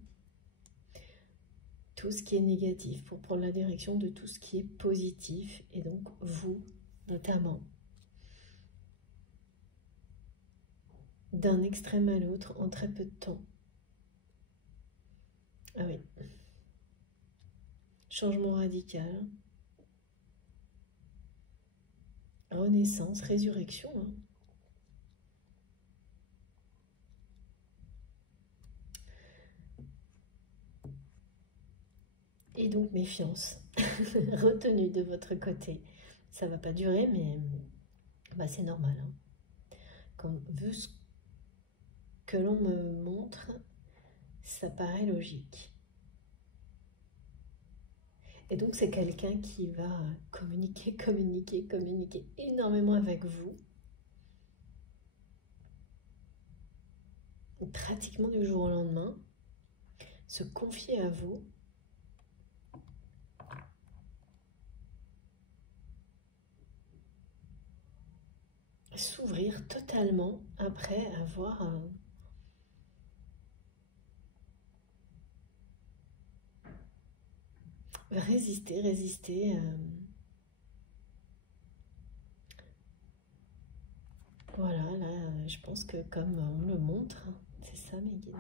Tout ce qui est négatif pour prendre la direction de tout ce qui est positif. Et donc, vous, notamment, d'un extrême à l'autre en très peu de temps. Ah oui. Changement radical. Renaissance, résurrection. Hein. Et donc méfiance, retenue de votre côté. Ça ne va pas durer, mais bah, c'est normal. Hein. Quand, vu ce que l'on me montre, ça paraît logique. Et donc c'est quelqu'un qui va communiquer énormément avec vous. Pratiquement du jour au lendemain. Se confier à vous. S'ouvrir totalement après avoir résister. Voilà, là, je pense que comme on le montre, c'est ça mes guides,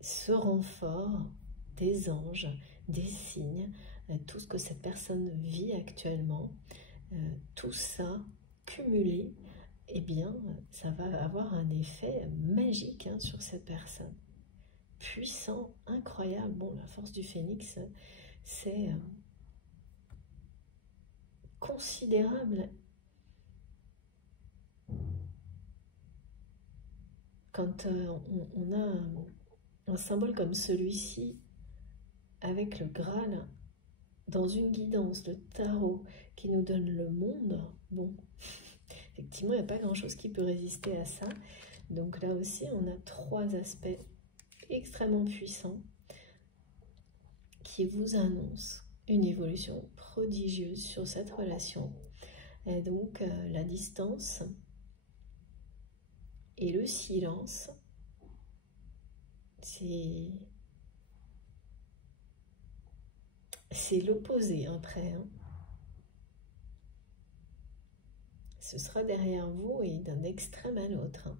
ce renfort des anges, des signes, tout ce que cette personne vit actuellement, tout ça cumulé, eh bien, ça va avoir un effet magique hein, sur cette personne. Puissant, incroyable. Bon, la force du phénix, c'est considérable. Quand on a un symbole comme celui-ci, avec le Graal, dans une guidance de tarot qui nous donne le monde, bon, effectivement, il n'y a pas grand-chose qui peut résister à ça. Donc là aussi, on a trois aspects extrêmement puissants qui vous annoncent une évolution prodigieuse sur cette relation. Et donc la distance et le silence, c'est l'opposé après, hein. Ce sera derrière vous et d'un extrême à l'autre, hein.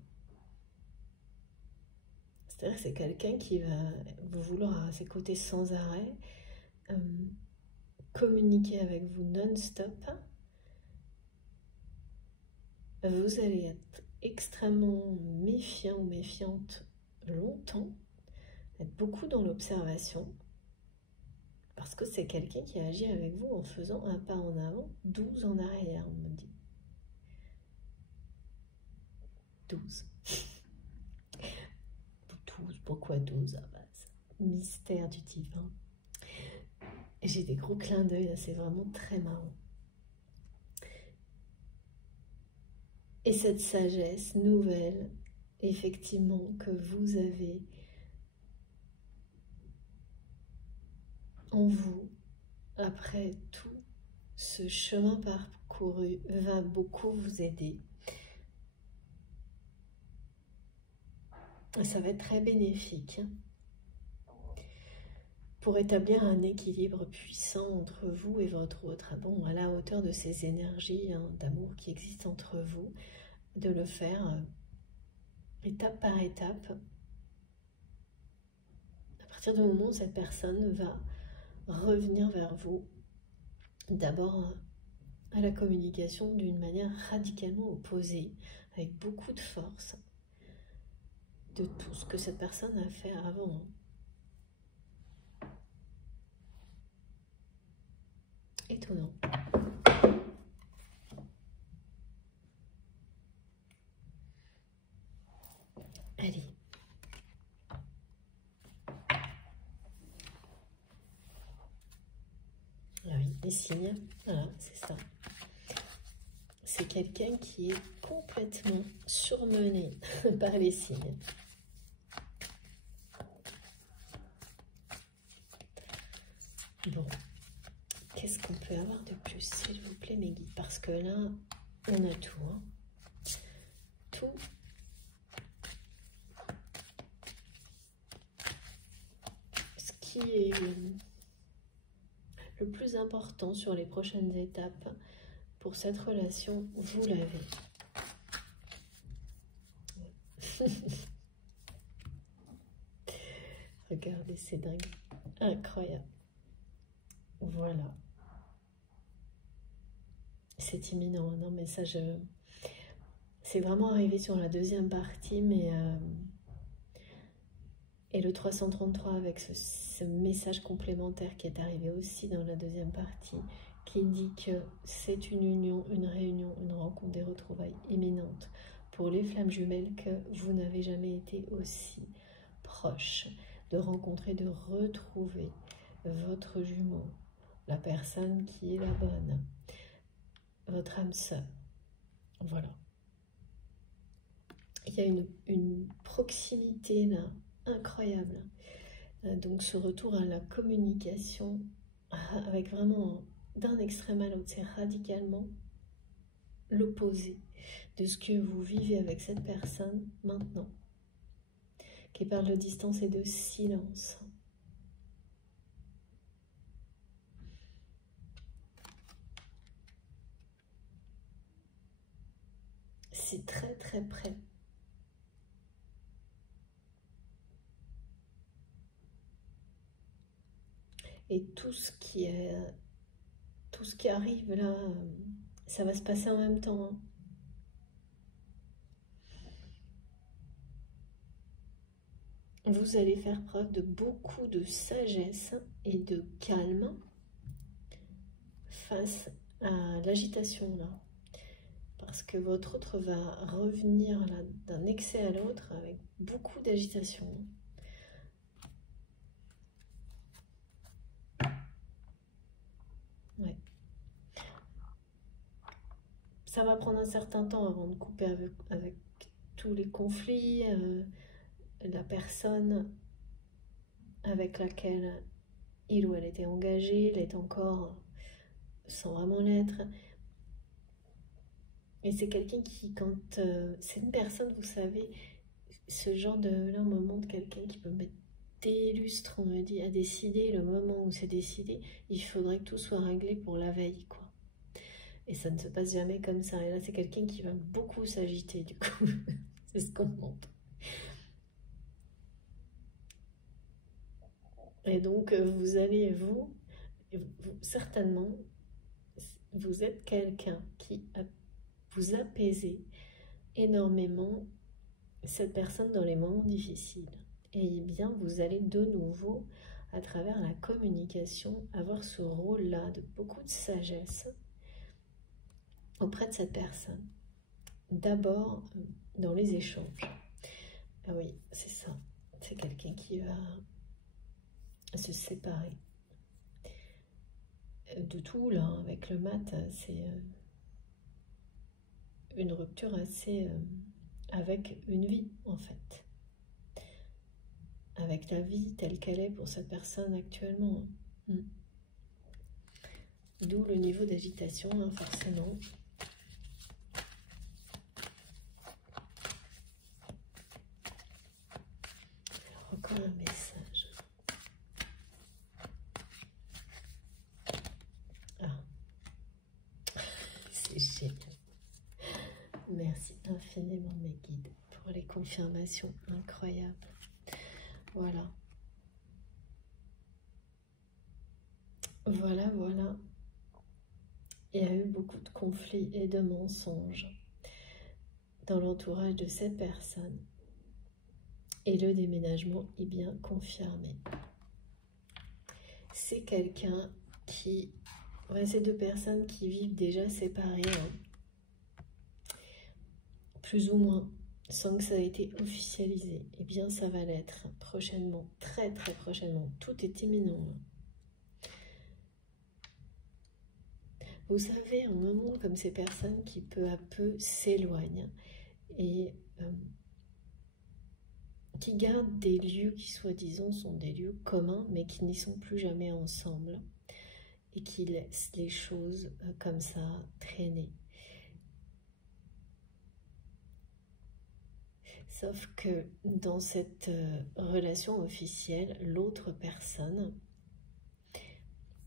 C'est-à-dire que c'est quelqu'un qui va vous vouloir à ses côtés sans arrêt, communiquer avec vous non-stop. Vous allez être extrêmement méfiant ou méfiante longtemps, être beaucoup dans l'observation, parce que c'est quelqu'un qui agit avec vous en faisant un pas en avant, 12 en arrière, on me dit. 12. 12, pourquoi 12 à base? Mystère du divin. J'ai des gros clins d'œil, c'est vraiment très marrant. Et cette sagesse nouvelle, effectivement, que vous avez en vous, après tout ce chemin parcouru, va beaucoup vous aider. Et ça va être très bénéfique pour établir un équilibre puissant entre vous et votre autre. Bon, à la hauteur de ces énergies d'amour qui existent entre vous, de le faire étape par étape. À partir du moment où cette personne va revenir vers vous, d'abord à la communication d'une manière radicalement opposée, avec beaucoup de force, de tout ce que cette personne a fait avant. Étonnant. Allez. Ah oui, les signes, voilà, c'est ça. C'est quelqu'un qui est complètement surmené par les signes. Bon, qu'est-ce qu'on peut avoir de plus, s'il vous plaît, mes guides? Parce que là, on a tout, hein. Tout. Ce qui est le plus important sur les prochaines étapes pour cette relation, vous l'avez. Regardez, c'est dingue. Incroyable. Voilà. C'est imminent. Non, mais ça, c'est vraiment arrivé sur la deuxième partie, mais... Et le 333 avec ce message complémentaire qui est arrivé aussi dans la deuxième partie, qui dit que c'est une union, une réunion, une rencontre, des retrouvailles imminentes pour les flammes jumelles, que vous n'avez jamais été aussi proche de rencontrer, de retrouver votre jumeau, la personne qui est la bonne, votre âme sœur. Voilà. Il y a une proximité là, incroyable. Donc ce retour à la communication avec vraiment d'un extrême à l'autre, c'est radicalement l'opposé de ce que vous vivez avec cette personne maintenant, qui parle de distance et de silence. C'est très très près. Et tout ce qui arrive là, ça va se passer en même temps, hein. Vous allez faire preuve de beaucoup de sagesse et de calme face à l'agitation là. Parce que votre autre va revenir d'un excès à l'autre avec beaucoup d'agitation. Ouais. Ça va prendre un certain temps avant de couper avec tous les conflits, la personne avec laquelle il ou elle était engagé, l'est encore sans vraiment l'être. Et c'est quelqu'un qui, quand c'est une personne, vous savez, ce genre de là, on me montre quelqu'un qui peut mettre des lustres, on me dit, à décider. Le moment où c'est décidé, il faudrait que tout soit réglé pour la veille, quoi. Et ça ne se passe jamais comme ça. Et là, c'est quelqu'un qui va beaucoup s'agiter, du coup. C'est ce qu'on montre. Et donc, vous allez, certainement, vous êtes quelqu'un qui vous apaisez énormément cette personne dans les moments difficiles. Et bien, vous allez de nouveau, à travers la communication, avoir ce rôle-là de beaucoup de sagesse auprès de cette personne. D'abord, dans les échanges. Ah oui, c'est ça. C'est quelqu'un qui va se séparer de tout, là. Avec le mat, c'est une rupture assez... avec une vie, en fait. Avec la vie telle qu'elle est pour cette personne actuellement. D'où le niveau d'agitation, hein, forcément. Alors, encore un message. Ah, c'est génial. Merci infiniment, mes guides, pour les confirmations incroyables. Voilà. Voilà, voilà. Il y a eu beaucoup de conflits et de mensonges dans l'entourage de cette personne. Et le déménagement est bien confirmé. C'est quelqu'un qui... Ouais, c'est deux personnes qui vivent déjà séparées, hein, plus ou moins, sans que ça ait été officialisé. Eh bien, ça va l'être prochainement, très très prochainement. Tout est imminent. Vous savez, un moment comme ces personnes qui peu à peu s'éloignent et qui gardent des lieux qui soi-disant sont des lieux communs, mais qui n'y sont plus jamais ensemble et qui laissent les choses comme ça traîner. Sauf que dans cette relation officielle, l'autre personne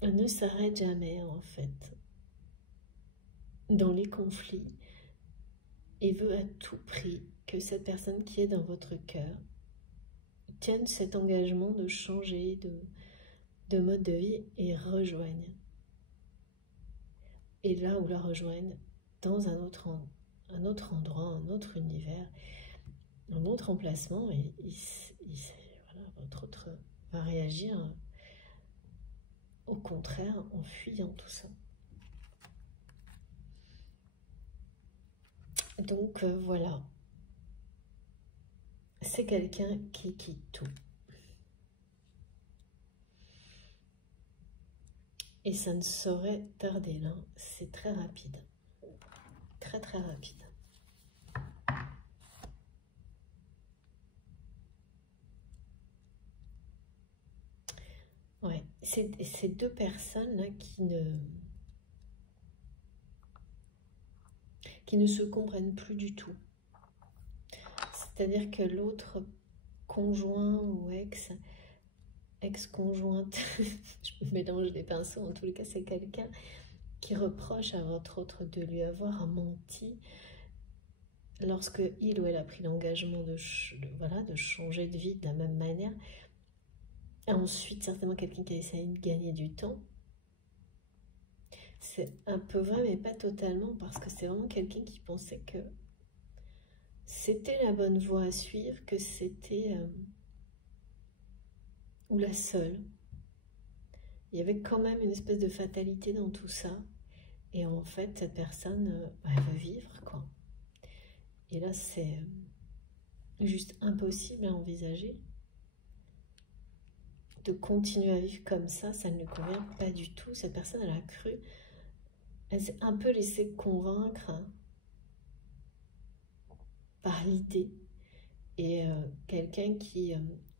ne s'arrête jamais en fait dans les conflits et veut à tout prix que cette personne qui est dans votre cœur tienne cet engagement de changer de mode de vie et rejoigne. Et là où la rejoignent, dans un autre endroit, un autre univers, un autre emplacement, et voilà, votre autre va réagir au contraire en fuyant tout ça. Donc voilà, c'est quelqu'un qui quitte tout. Et ça ne saurait tarder là, c'est très rapide, très très rapide. Ouais, c'est ces deux personnes là qui ne se comprennent plus du tout. C'est-à-dire que l'autre conjoint ou ex-conjointe, je me mélange les pinceaux, en tous les cas c'est quelqu'un qui reproche à votre autre de lui avoir menti lorsque il ou elle a pris l'engagement de changer de vie de la même manière. Et ensuite certainement quelqu'un qui a essayé de gagner du temps. C'est un peu vrai, mais pas totalement, parce que c'est vraiment quelqu'un qui pensait que c'était la bonne voie à suivre, que c'était ou la seule. Il y avait quand même une espèce de fatalité dans tout ça. Et en fait, cette personne, elle veut vivre, quoi. Et là, c'est juste impossible à envisager. De continuer à vivre comme ça ne lui convient pas du tout. Cette personne, elle a cru... Elle s'est un peu laissée convaincre par l'idée. Et quelqu'un qui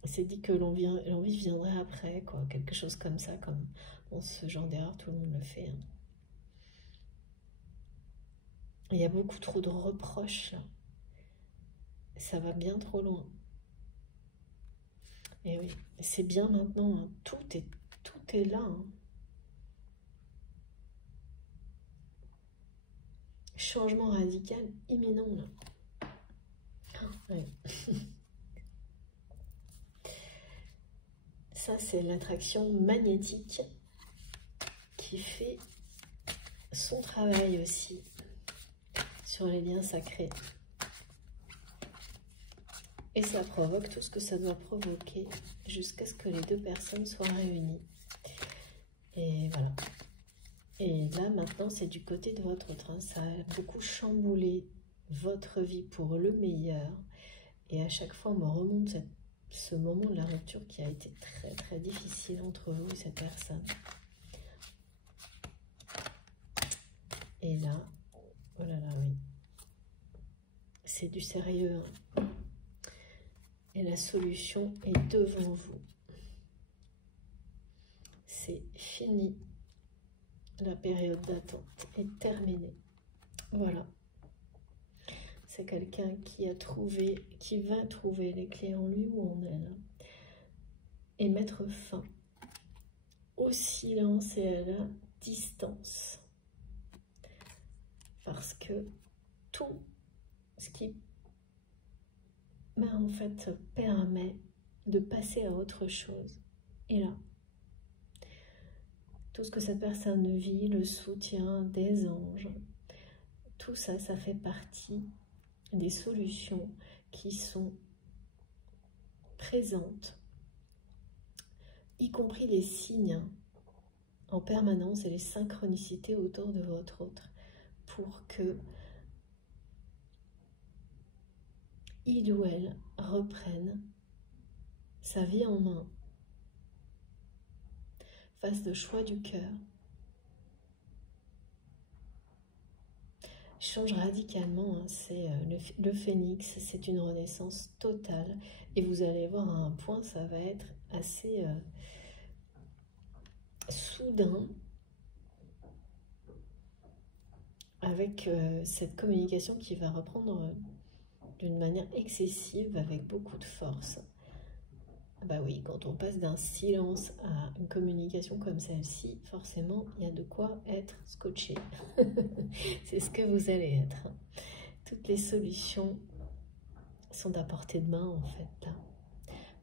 s'est dit que l'envie viendrait après, quoi. Quelque chose comme ça, comme bon, ce genre d'erreur, tout le monde le fait. Hein. Il y a beaucoup trop de reproches là. Ça va bien trop loin. Et oui, c'est bien maintenant, hein. Tout est là, hein. Changement radical imminent là. Ouais. Ça, c'est l'attraction magnétique qui fait son travail aussi sur les liens sacrés. Et ça provoque tout ce que ça doit provoquer jusqu'à ce que les deux personnes soient réunies. Et voilà. Et là, maintenant, c'est du côté de votre train. Ça a beaucoup chamboulé votre vie pour le meilleur. Et à chaque fois, on me remonte ce moment de la rupture qui a été très, très difficile entre vous et cette personne. Et là, oh là là, oui. C'est du sérieux, hein. Et la solution est devant vous. C'est fini. La période d'attente est terminée. Voilà. C'est quelqu'un qui a trouvé, qui va trouver les clés en lui ou en elle. Et mettre fin au silence et à la distance. Parce que tout ce qui en fait permet de passer à autre chose est là. Tout ce que cette personne vit, le soutien des anges, tout ça, ça fait partie des solutions qui sont présentes, y compris les signes en permanence et les synchronicités autour de votre autre, pour que il ou elle reprenne sa vie en main, fasse le choix du cœur, change radicalement, hein. C'est le phénix, c'est une renaissance totale, et vous allez voir à un point, ça va être assez soudain, avec cette communication qui va reprendre d'une manière excessive, avec beaucoup de force. Bah oui, quand on passe d'un silence à une communication comme celle-ci, forcément, il y a de quoi être scotché. C'est ce que vous allez être. Toutes les solutions sont à portée de main, en fait, là,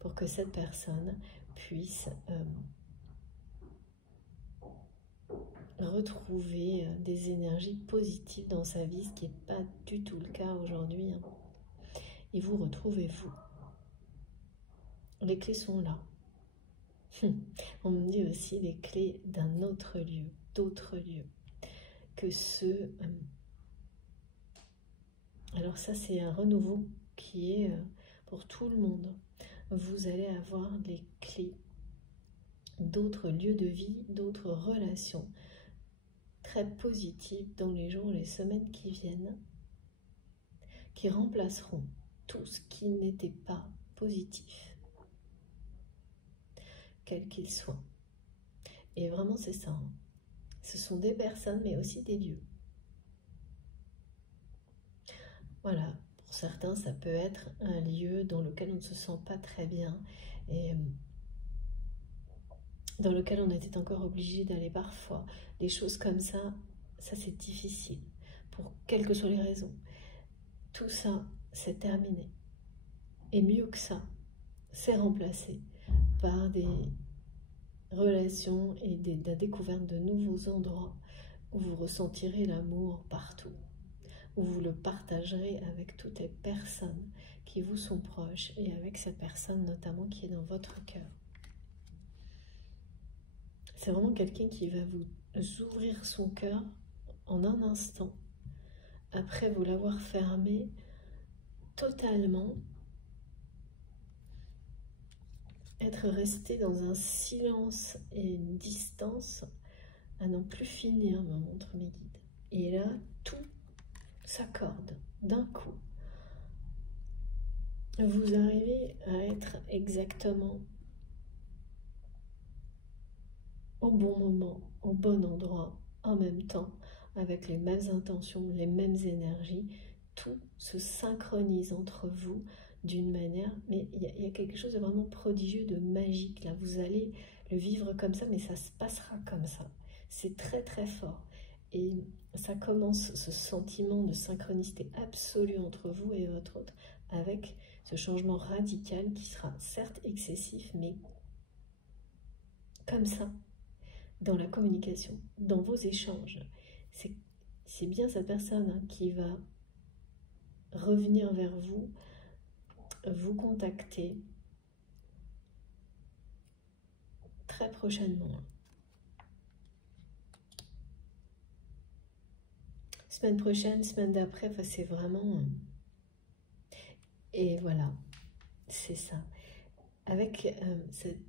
pour que cette personne puisse retrouver des énergies positives dans sa vie, ce qui n'est pas du tout le cas aujourd'hui, hein. Et vous retrouvez vous. Les clés sont là. On me dit aussi les clés d'un autre lieu, d'autres lieux que ceux... Alors ça, c'est un renouveau qui est pour tout le monde. Vous allez avoir les clés d'autres lieux de vie, d'autres relations très positives dans les jours, les semaines qui viennent, qui remplaceront tout ce qui n'était pas positif, quel qu'il soit. Et vraiment, c'est ça, hein. Ce sont des personnes, mais aussi des lieux. Voilà, pour certains, ça peut être un lieu dans lequel on ne se sent pas très bien et dans lequel on était encore obligé d'aller parfois. Des choses comme ça c'est difficile, pour quelles que soient les raisons. Tout ça, c'est terminé. Et mieux que ça, c'est remplacé par des relations et la découverte de nouveaux endroits où vous ressentirez l'amour partout, où vous le partagerez avec toutes les personnes qui vous sont proches et avec cette personne notamment qui est dans votre cœur. C'est vraiment quelqu'un qui va vous ouvrir son cœur en un instant, après vous l'avoir fermé totalement, être resté dans un silence et une distance à n'en plus finir, me montrent mes guides. Et là, tout s'accorde d'un coup. Vous arrivez à être exactement au bon moment, au bon endroit, en même temps, avec les mêmes intentions, les mêmes énergies. Tout se synchronise entre vous d'une manière, mais il y a quelque chose de vraiment prodigieux, de magique. Là, vous allez le vivre comme ça, mais ça se passera comme ça. C'est très très fort. Et ça commence, ce sentiment de synchronicité absolue entre vous et votre autre, avec ce changement radical qui sera certes excessif, mais comme ça, dans la communication, dans vos échanges. C'est bien cette personne hein, qui va revenir vers vous, vous contacter très prochainement. Semaine prochaine, semaine d'après, enfin, c'est vraiment... Et voilà, c'est ça. Avec,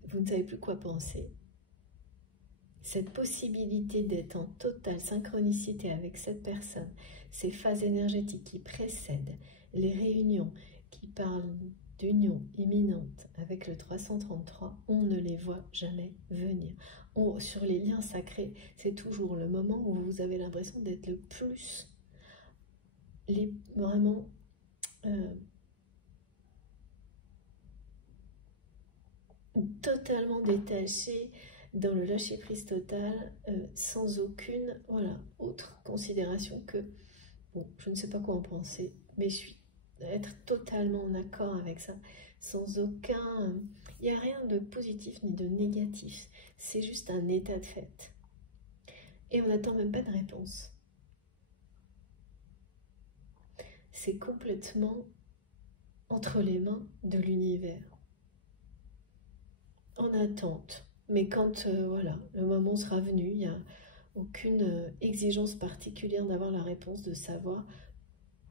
vous ne savez plus quoi penser. Cette possibilité d'être en totale synchronicité avec cette personne, ces phases énergétiques qui précèdent les réunions, qui parlent d'union imminente avec le 333, on ne les voit jamais venir. Sur les liens sacrés, c'est toujours le moment où vous avez l'impression d'être le plus, vraiment... totalement détaché, dans le lâcher-prise total, sans aucune autre considération que, bon, je ne sais pas quoi en penser, mais être totalement en accord avec ça, sans aucun... Il n'y a rien de positif ni de négatif, c'est juste un état de fait. Et on n'attend même pas de réponse. C'est complètement entre les mains de l'univers. En attente. Mais quand voilà, le moment sera venu, il n'y a aucune exigence particulière d'avoir la réponse, de savoir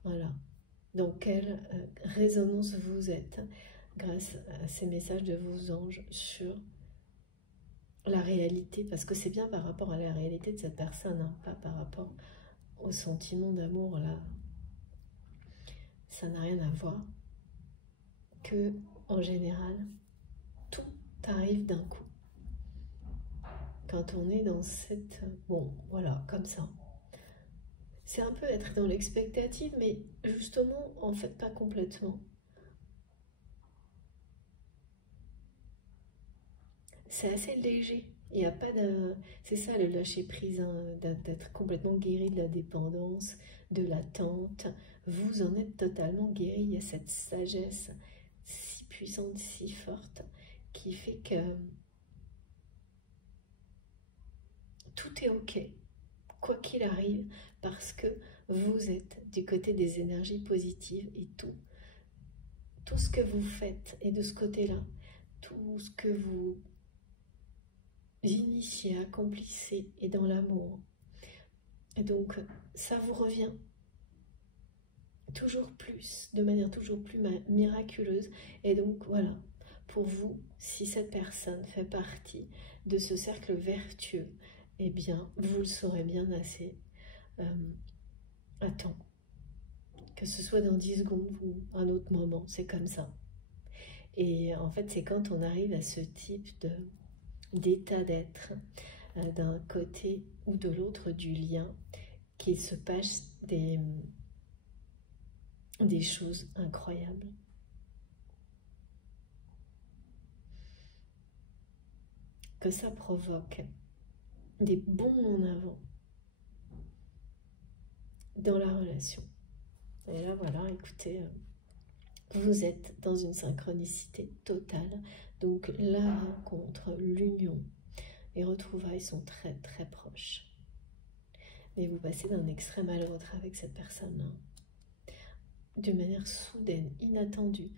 voilà, dans quelle résonance vous êtes grâce à ces messages de vos anges sur la réalité, parce que c'est bien par rapport à la réalité de cette personne, hein, pas par rapport au sentiment d'amour, là. Ça n'a rien à voir. Que, en général, tout arrive d'un coup. Quand on est dans cette... Bon, voilà, comme ça. C'est un peu être dans l'expectative, mais justement, en fait, pas complètement. C'est assez léger. Il n'y a pas de... C'est ça le lâcher-prise, hein, d'être complètement guéri de la dépendance, de l'attente. Vous en êtes totalement guéri. Il y a cette sagesse si puissante, si forte, qui fait que tout est OK, quoi qu'il arrive, parce que vous êtes du côté des énergies positives et tout ce que vous faites est de ce côté-là. Tout ce que vous initiez, accomplissez est dans l'amour. Et donc, ça vous revient toujours plus, de manière toujours plus miraculeuse. Et donc, voilà, pour vous, si cette personne fait partie de ce cercle vertueux, eh bien, vous le saurez bien assez à temps. Que ce soit dans 10 secondes ou un autre moment, c'est comme ça. Et en fait, c'est quand on arrive à ce type d'état d'être, d'un côté ou de l'autre du lien, qu'il se passe des choses incroyables. Que ça provoque des bonds en avant dans la relation. Et là, voilà, écoutez, vous êtes dans une synchronicité totale. Donc, la rencontre, l'union, les retrouvailles sont très, très proches. Mais vous passez d'un extrême à l'autre avec cette personne-là. D'une manière soudaine, inattendue,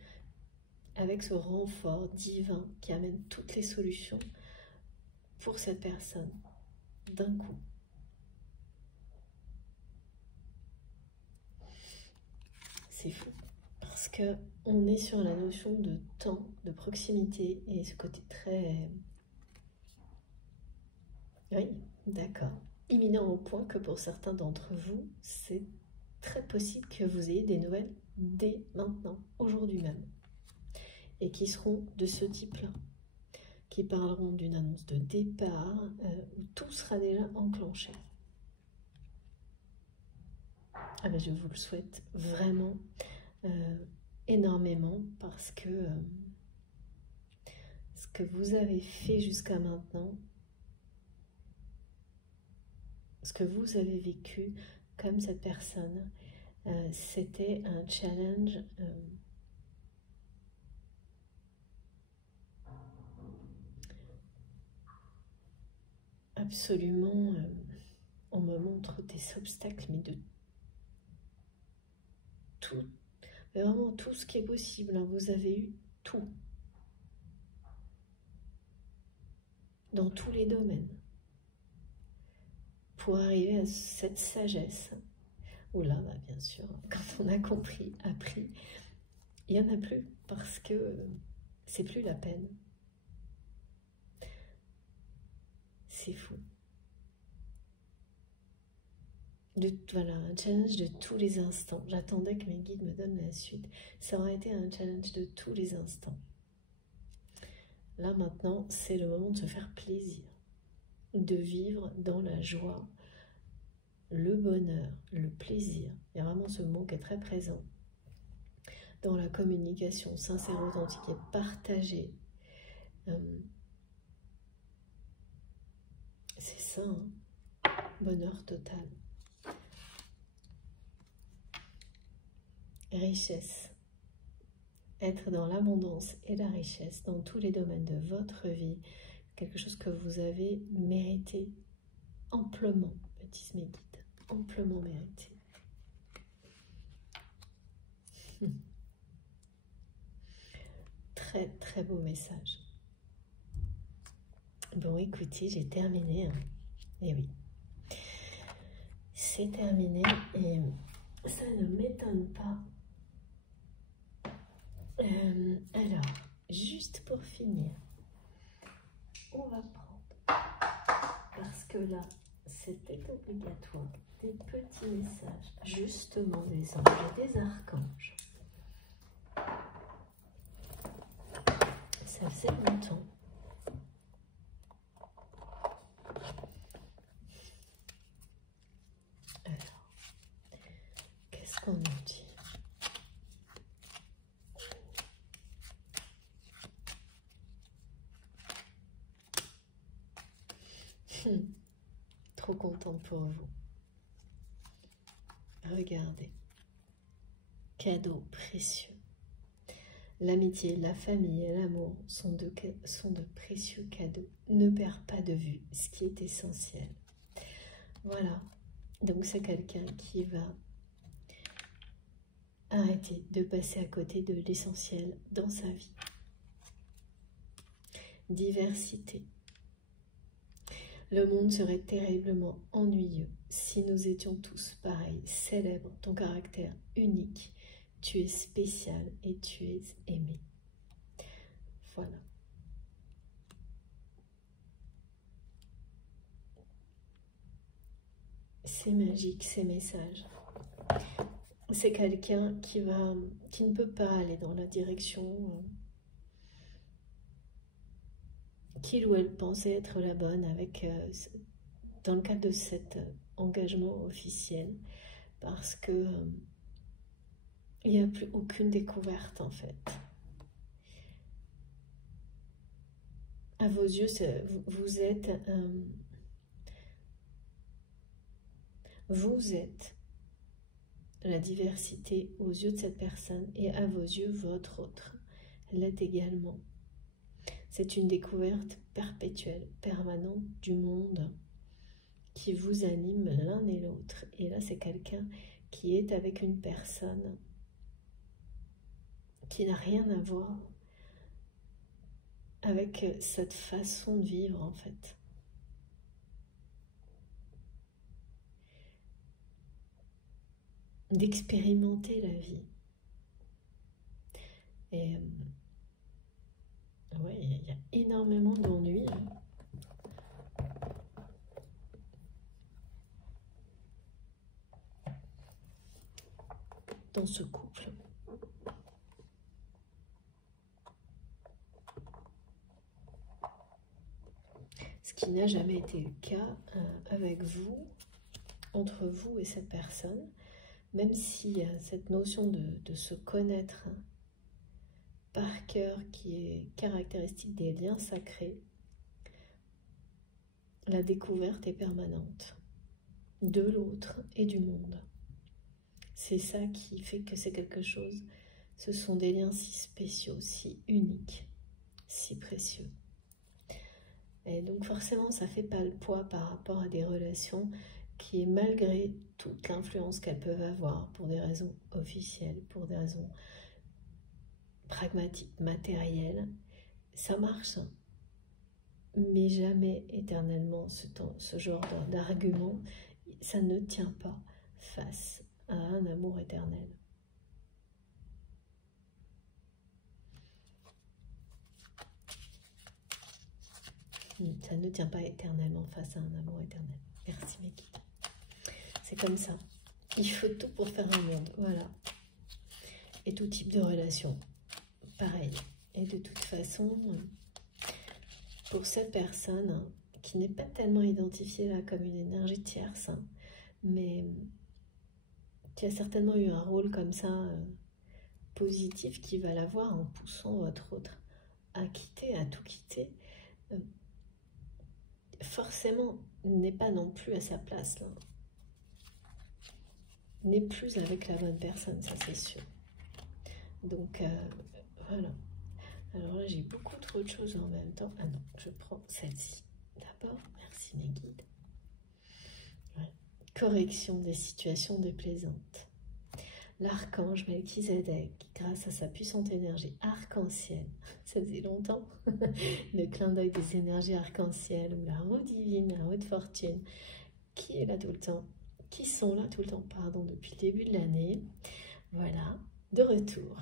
avec ce renfort divin qui amène toutes les solutions pour cette personne, d'un coup. C'est fou, parce qu'on est sur la notion de temps, de proximité, et ce côté très... Oui, d'accord. Imminent au point que pour certains d'entre vous, c'est très possible que vous ayez des nouvelles dès maintenant, aujourd'hui même, et qui seront de ce type-là, qui parleront d'une annonce de départ, où tout sera déjà enclenché. Ah ben, je vous le souhaite vraiment énormément, parce que ce que vous avez fait jusqu'à maintenant, ce que vous avez vécu comme cette personne, c'était un challenge absolument, on me montre des obstacles, mais de tout, mais vraiment tout ce qui est possible, hein. Vous avez eu tout, dans tous les domaines, pour arriver à cette sagesse. Ou là, bah, bien sûr, quand on a compris, appris, il n'y en a plus, parce que c'est plus la peine. C'est fou. Voilà, un challenge de tous les instants. J'attendais que mes guides me donnent la suite. Ça aurait été un challenge de tous les instants. Là, maintenant, c'est le moment de se faire plaisir, de vivre dans la joie, le bonheur, le plaisir. Il y a vraiment ce mot qui est très présent dans la communication sincère, authentique et partagée. C'est ça, hein. Bonheur total. Richesse. Être dans l'abondance et la richesse dans tous les domaines de votre vie. Quelque chose que vous avez mérité amplement, me disent mes guides. Amplement mérité. Très très beau message. Bon, écoutez, j'ai terminé. Hein. Et oui. C'est terminé et ça ne m'étonne pas. Alors, juste pour finir, on va prendre, parce que là, c'était obligatoire, des petits messages, justement des anges et des archanges. Ça faisait longtemps. Alors, qu'est-ce qu'on nous dit? Trop contente pour vous. Regardez. Cadeaux précieux. L'amitié, la famille et l'amour sont de précieux cadeaux. Ne perds pas de vue ce qui est essentiel. Voilà. Donc c'est quelqu'un qui va arrêter de passer à côté de l'essentiel dans sa vie. Diversité. Le monde serait terriblement ennuyeux si nous étions tous pareils. Célèbre ton caractère unique. Tu es spécial et tu es aimé. Voilà. C'est magique ces messages. C'est quelqu'un qui ne peut pas aller dans la direction qu'il ou elle pensait être la bonne avec, dans le cadre de cet engagement officiel, parce que il n'y a plus aucune découverte en fait. À vos yeux, vous êtes la diversité aux yeux de cette personne, et à vos yeux, votre autre l'est également. C'est une découverte perpétuelle, permanente du monde qui vous anime l'un et l'autre. Et là, c'est quelqu'un qui est avec une personne qui n'a rien à voir avec cette façon de vivre en fait. D'expérimenter la vie. Et ouais, il y a énormément d'ennuis. Dans ce couple. Ce qui n'a jamais été le cas avec vous, entre vous et cette personne. même s'il y a cette notion de se connaître par cœur qui est caractéristique des liens sacrés, la découverte est permanente de l'autre et du monde. C'est ça qui fait que c'est quelque chose, ce sont des liens si spéciaux, si uniques, si précieux. Et donc forcément, ça fait pas le poids par rapport à des relations qui, malgré toute l'influence qu'elles peuvent avoir, pour des raisons officielles, pour des raisons pragmatiques, matérielles, ça marche. Mais jamais éternellement ce genre d'argument, ça ne tient pas face à un amour éternel. Ça ne tient pas éternellement face à un amour éternel. Merci mes guides. C'est comme ça. Il faut tout pour faire un monde. Voilà. Et tout type de relation. Pareil. Et de toute façon, pour cette personne qui n'est pas tellement identifiée là comme une énergie tierce, mais qui a certainement eu un rôle comme ça positif, qui va l'avoir en poussant votre autre à quitter, à tout quitter, forcément n'est pas non plus à sa place là. N'est plus avec la bonne personne, ça c'est sûr. Donc voilà. Alors là j'ai beaucoup trop de choses en même temps. Ah non, je prends celle-ci d'abord. Merci mes guides. Ouais. Correction des situations déplaisantes. L'archange Melchizedek, grâce à sa puissante énergie arc-en-ciel, ça faisait longtemps, le clin d'œil des énergies arc-en-ciel, ou la roue divine, la roue de fortune, qui est là tout le temps, qui sont là tout le temps, pardon, depuis le début de l'année, voilà, de retour.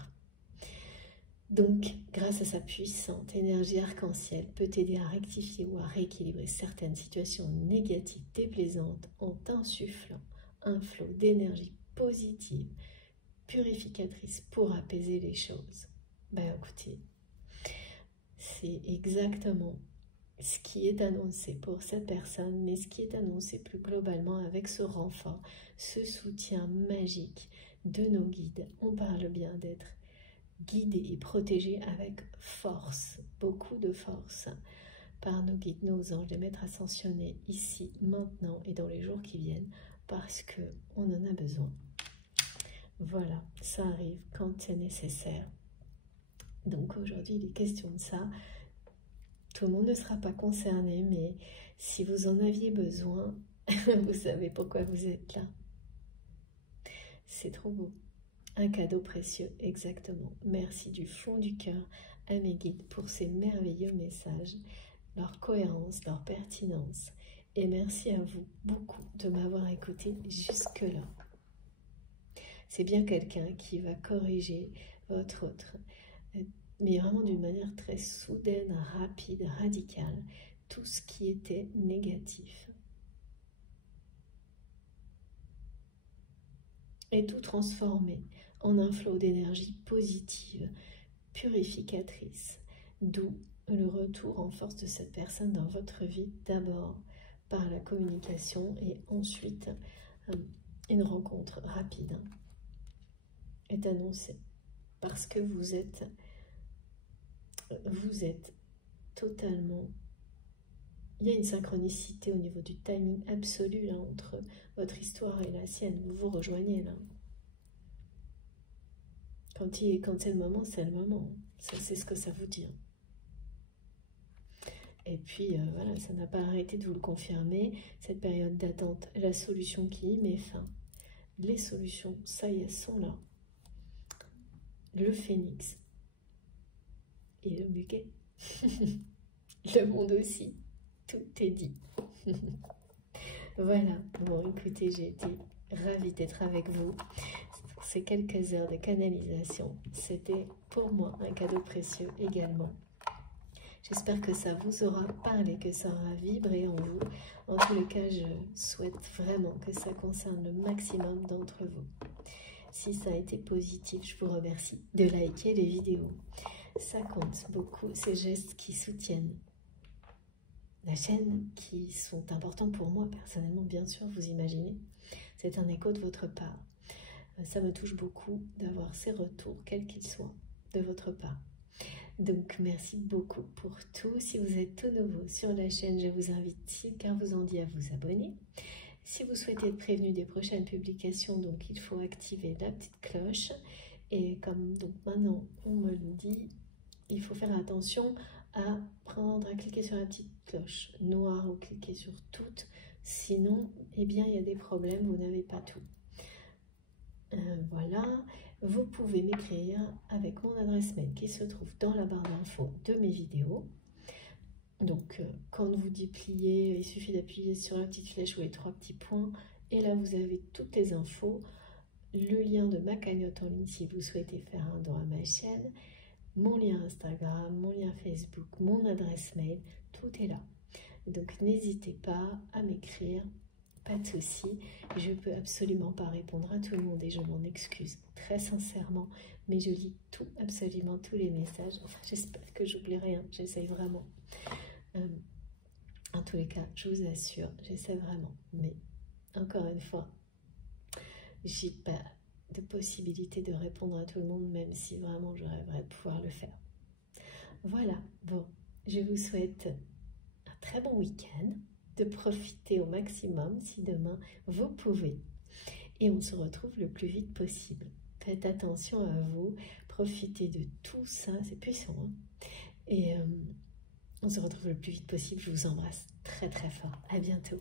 Donc, grâce à sa puissante énergie arc-en-ciel, peut t'aider à rectifier ou à rééquilibrer certaines situations négatives, déplaisantes, en t'insufflant un flot d'énergie positive, purificatrice pour apaiser les choses. Ben écoutez, c'est exactement ce qui est annoncé pour cette personne, mais ce qui est annoncé plus globalement avec ce renfort, ce soutien magique de nos guides. On parle bien d'être guidé et protégé avec force, beaucoup de force, par nos guides, nos anges, les maîtres ascensionnés, ici, maintenant et dans les jours qui viennent, parce qu'on en a besoin. Voilà, ça arrive quand c'est nécessaire. Donc aujourd'hui, il est question de ça. Tout le monde ne sera pas concerné, mais si vous en aviez besoin, vous savez pourquoi vous êtes là. C'est trop beau. Un cadeau précieux, exactement. Merci du fond du cœur à mes guides pour ces merveilleux messages, leur cohérence, leur pertinence. Et merci à vous beaucoup de m'avoir écouté jusque-là. C'est bien quelqu'un qui va corriger votre autre, mais vraiment d'une manière très soudaine, rapide, radicale, tout ce qui était négatif. Et tout transformer en un flot d'énergie positive, purificatrice, d'où le retour en force de cette personne dans votre vie, d'abord par la communication et ensuite une rencontre rapide est annoncée parce que vous êtes totalement, il y a une synchronicité au niveau du timing absolu là, entre votre histoire et la sienne, vous vous rejoignez là. Quand c'est le moment, c'est le moment, c'est ce que ça vous dit. Et puis voilà, ça n'a pas arrêté de vous le confirmer, cette période d'attente, la solution qui y met fin. Les solutions, ça y est, sont là. Le phénix et le buquet. Le monde aussi. Tout est dit. Voilà. Bon, écoutez, j'ai été ravie d'être avec vous pour ces quelques heures de canalisation. C'était pour moi un cadeau précieux également. J'espère que ça vous aura parlé, que ça aura vibré en vous. En tous les cas, je souhaite vraiment que ça concerne le maximum d'entre vous. Si ça a été positif, je vous remercie de liker les vidéos. Ça compte beaucoup, ces gestes qui soutiennent la chaîne, qui sont importants pour moi personnellement, bien sûr, vous imaginez. C'est un écho de votre part. Ça me touche beaucoup d'avoir ces retours, quels qu'ils soient, de votre part. Donc merci beaucoup pour tout. Si vous êtes tout nouveau sur la chaîne, je vous invite, si le cœur vous en dit, à vous abonner. Si vous souhaitez être prévenu des prochaines publications, donc il faut activer la petite cloche. Et comme donc maintenant on me le dit, il faut faire attention à cliquer sur la petite cloche noire ou cliquer sur toutes. Sinon, eh bien, il y a des problèmes, vous n'avez pas tout. Voilà, vous pouvez m'écrire avec mon adresse mail qui se trouve dans la barre d'infos de mes vidéos. Donc, quand vous dépliez, il suffit d'appuyer sur la petite flèche ou les 3 petits points. Et là, vous avez toutes les infos. Le lien de ma cagnotte en ligne si vous souhaitez faire un don à ma chaîne. Mon lien Instagram, mon lien Facebook, mon adresse mail. Tout est là. Donc, n'hésitez pas à m'écrire. Pas de souci. Je ne peux absolument pas répondre à tout le monde et je m'en excuse très sincèrement. Mais je lis tout, absolument tous les messages. Enfin, j'espère que j'oublie rien. J'essaye vraiment. En tous les cas, je vous assure, j'essaie vraiment, mais encore une fois, j'ai pas de possibilité de répondre à tout le monde, même si vraiment je rêverais de pouvoir le faire. Voilà, bon, je vous souhaite un très bon week-end, de profiter au maximum si demain vous pouvez, et on se retrouve le plus vite possible. Faites attention à vous, profitez de tout ça, c'est puissant, hein. Et on se retrouve le plus vite possible. Je vous embrasse très très fort. À bientôt.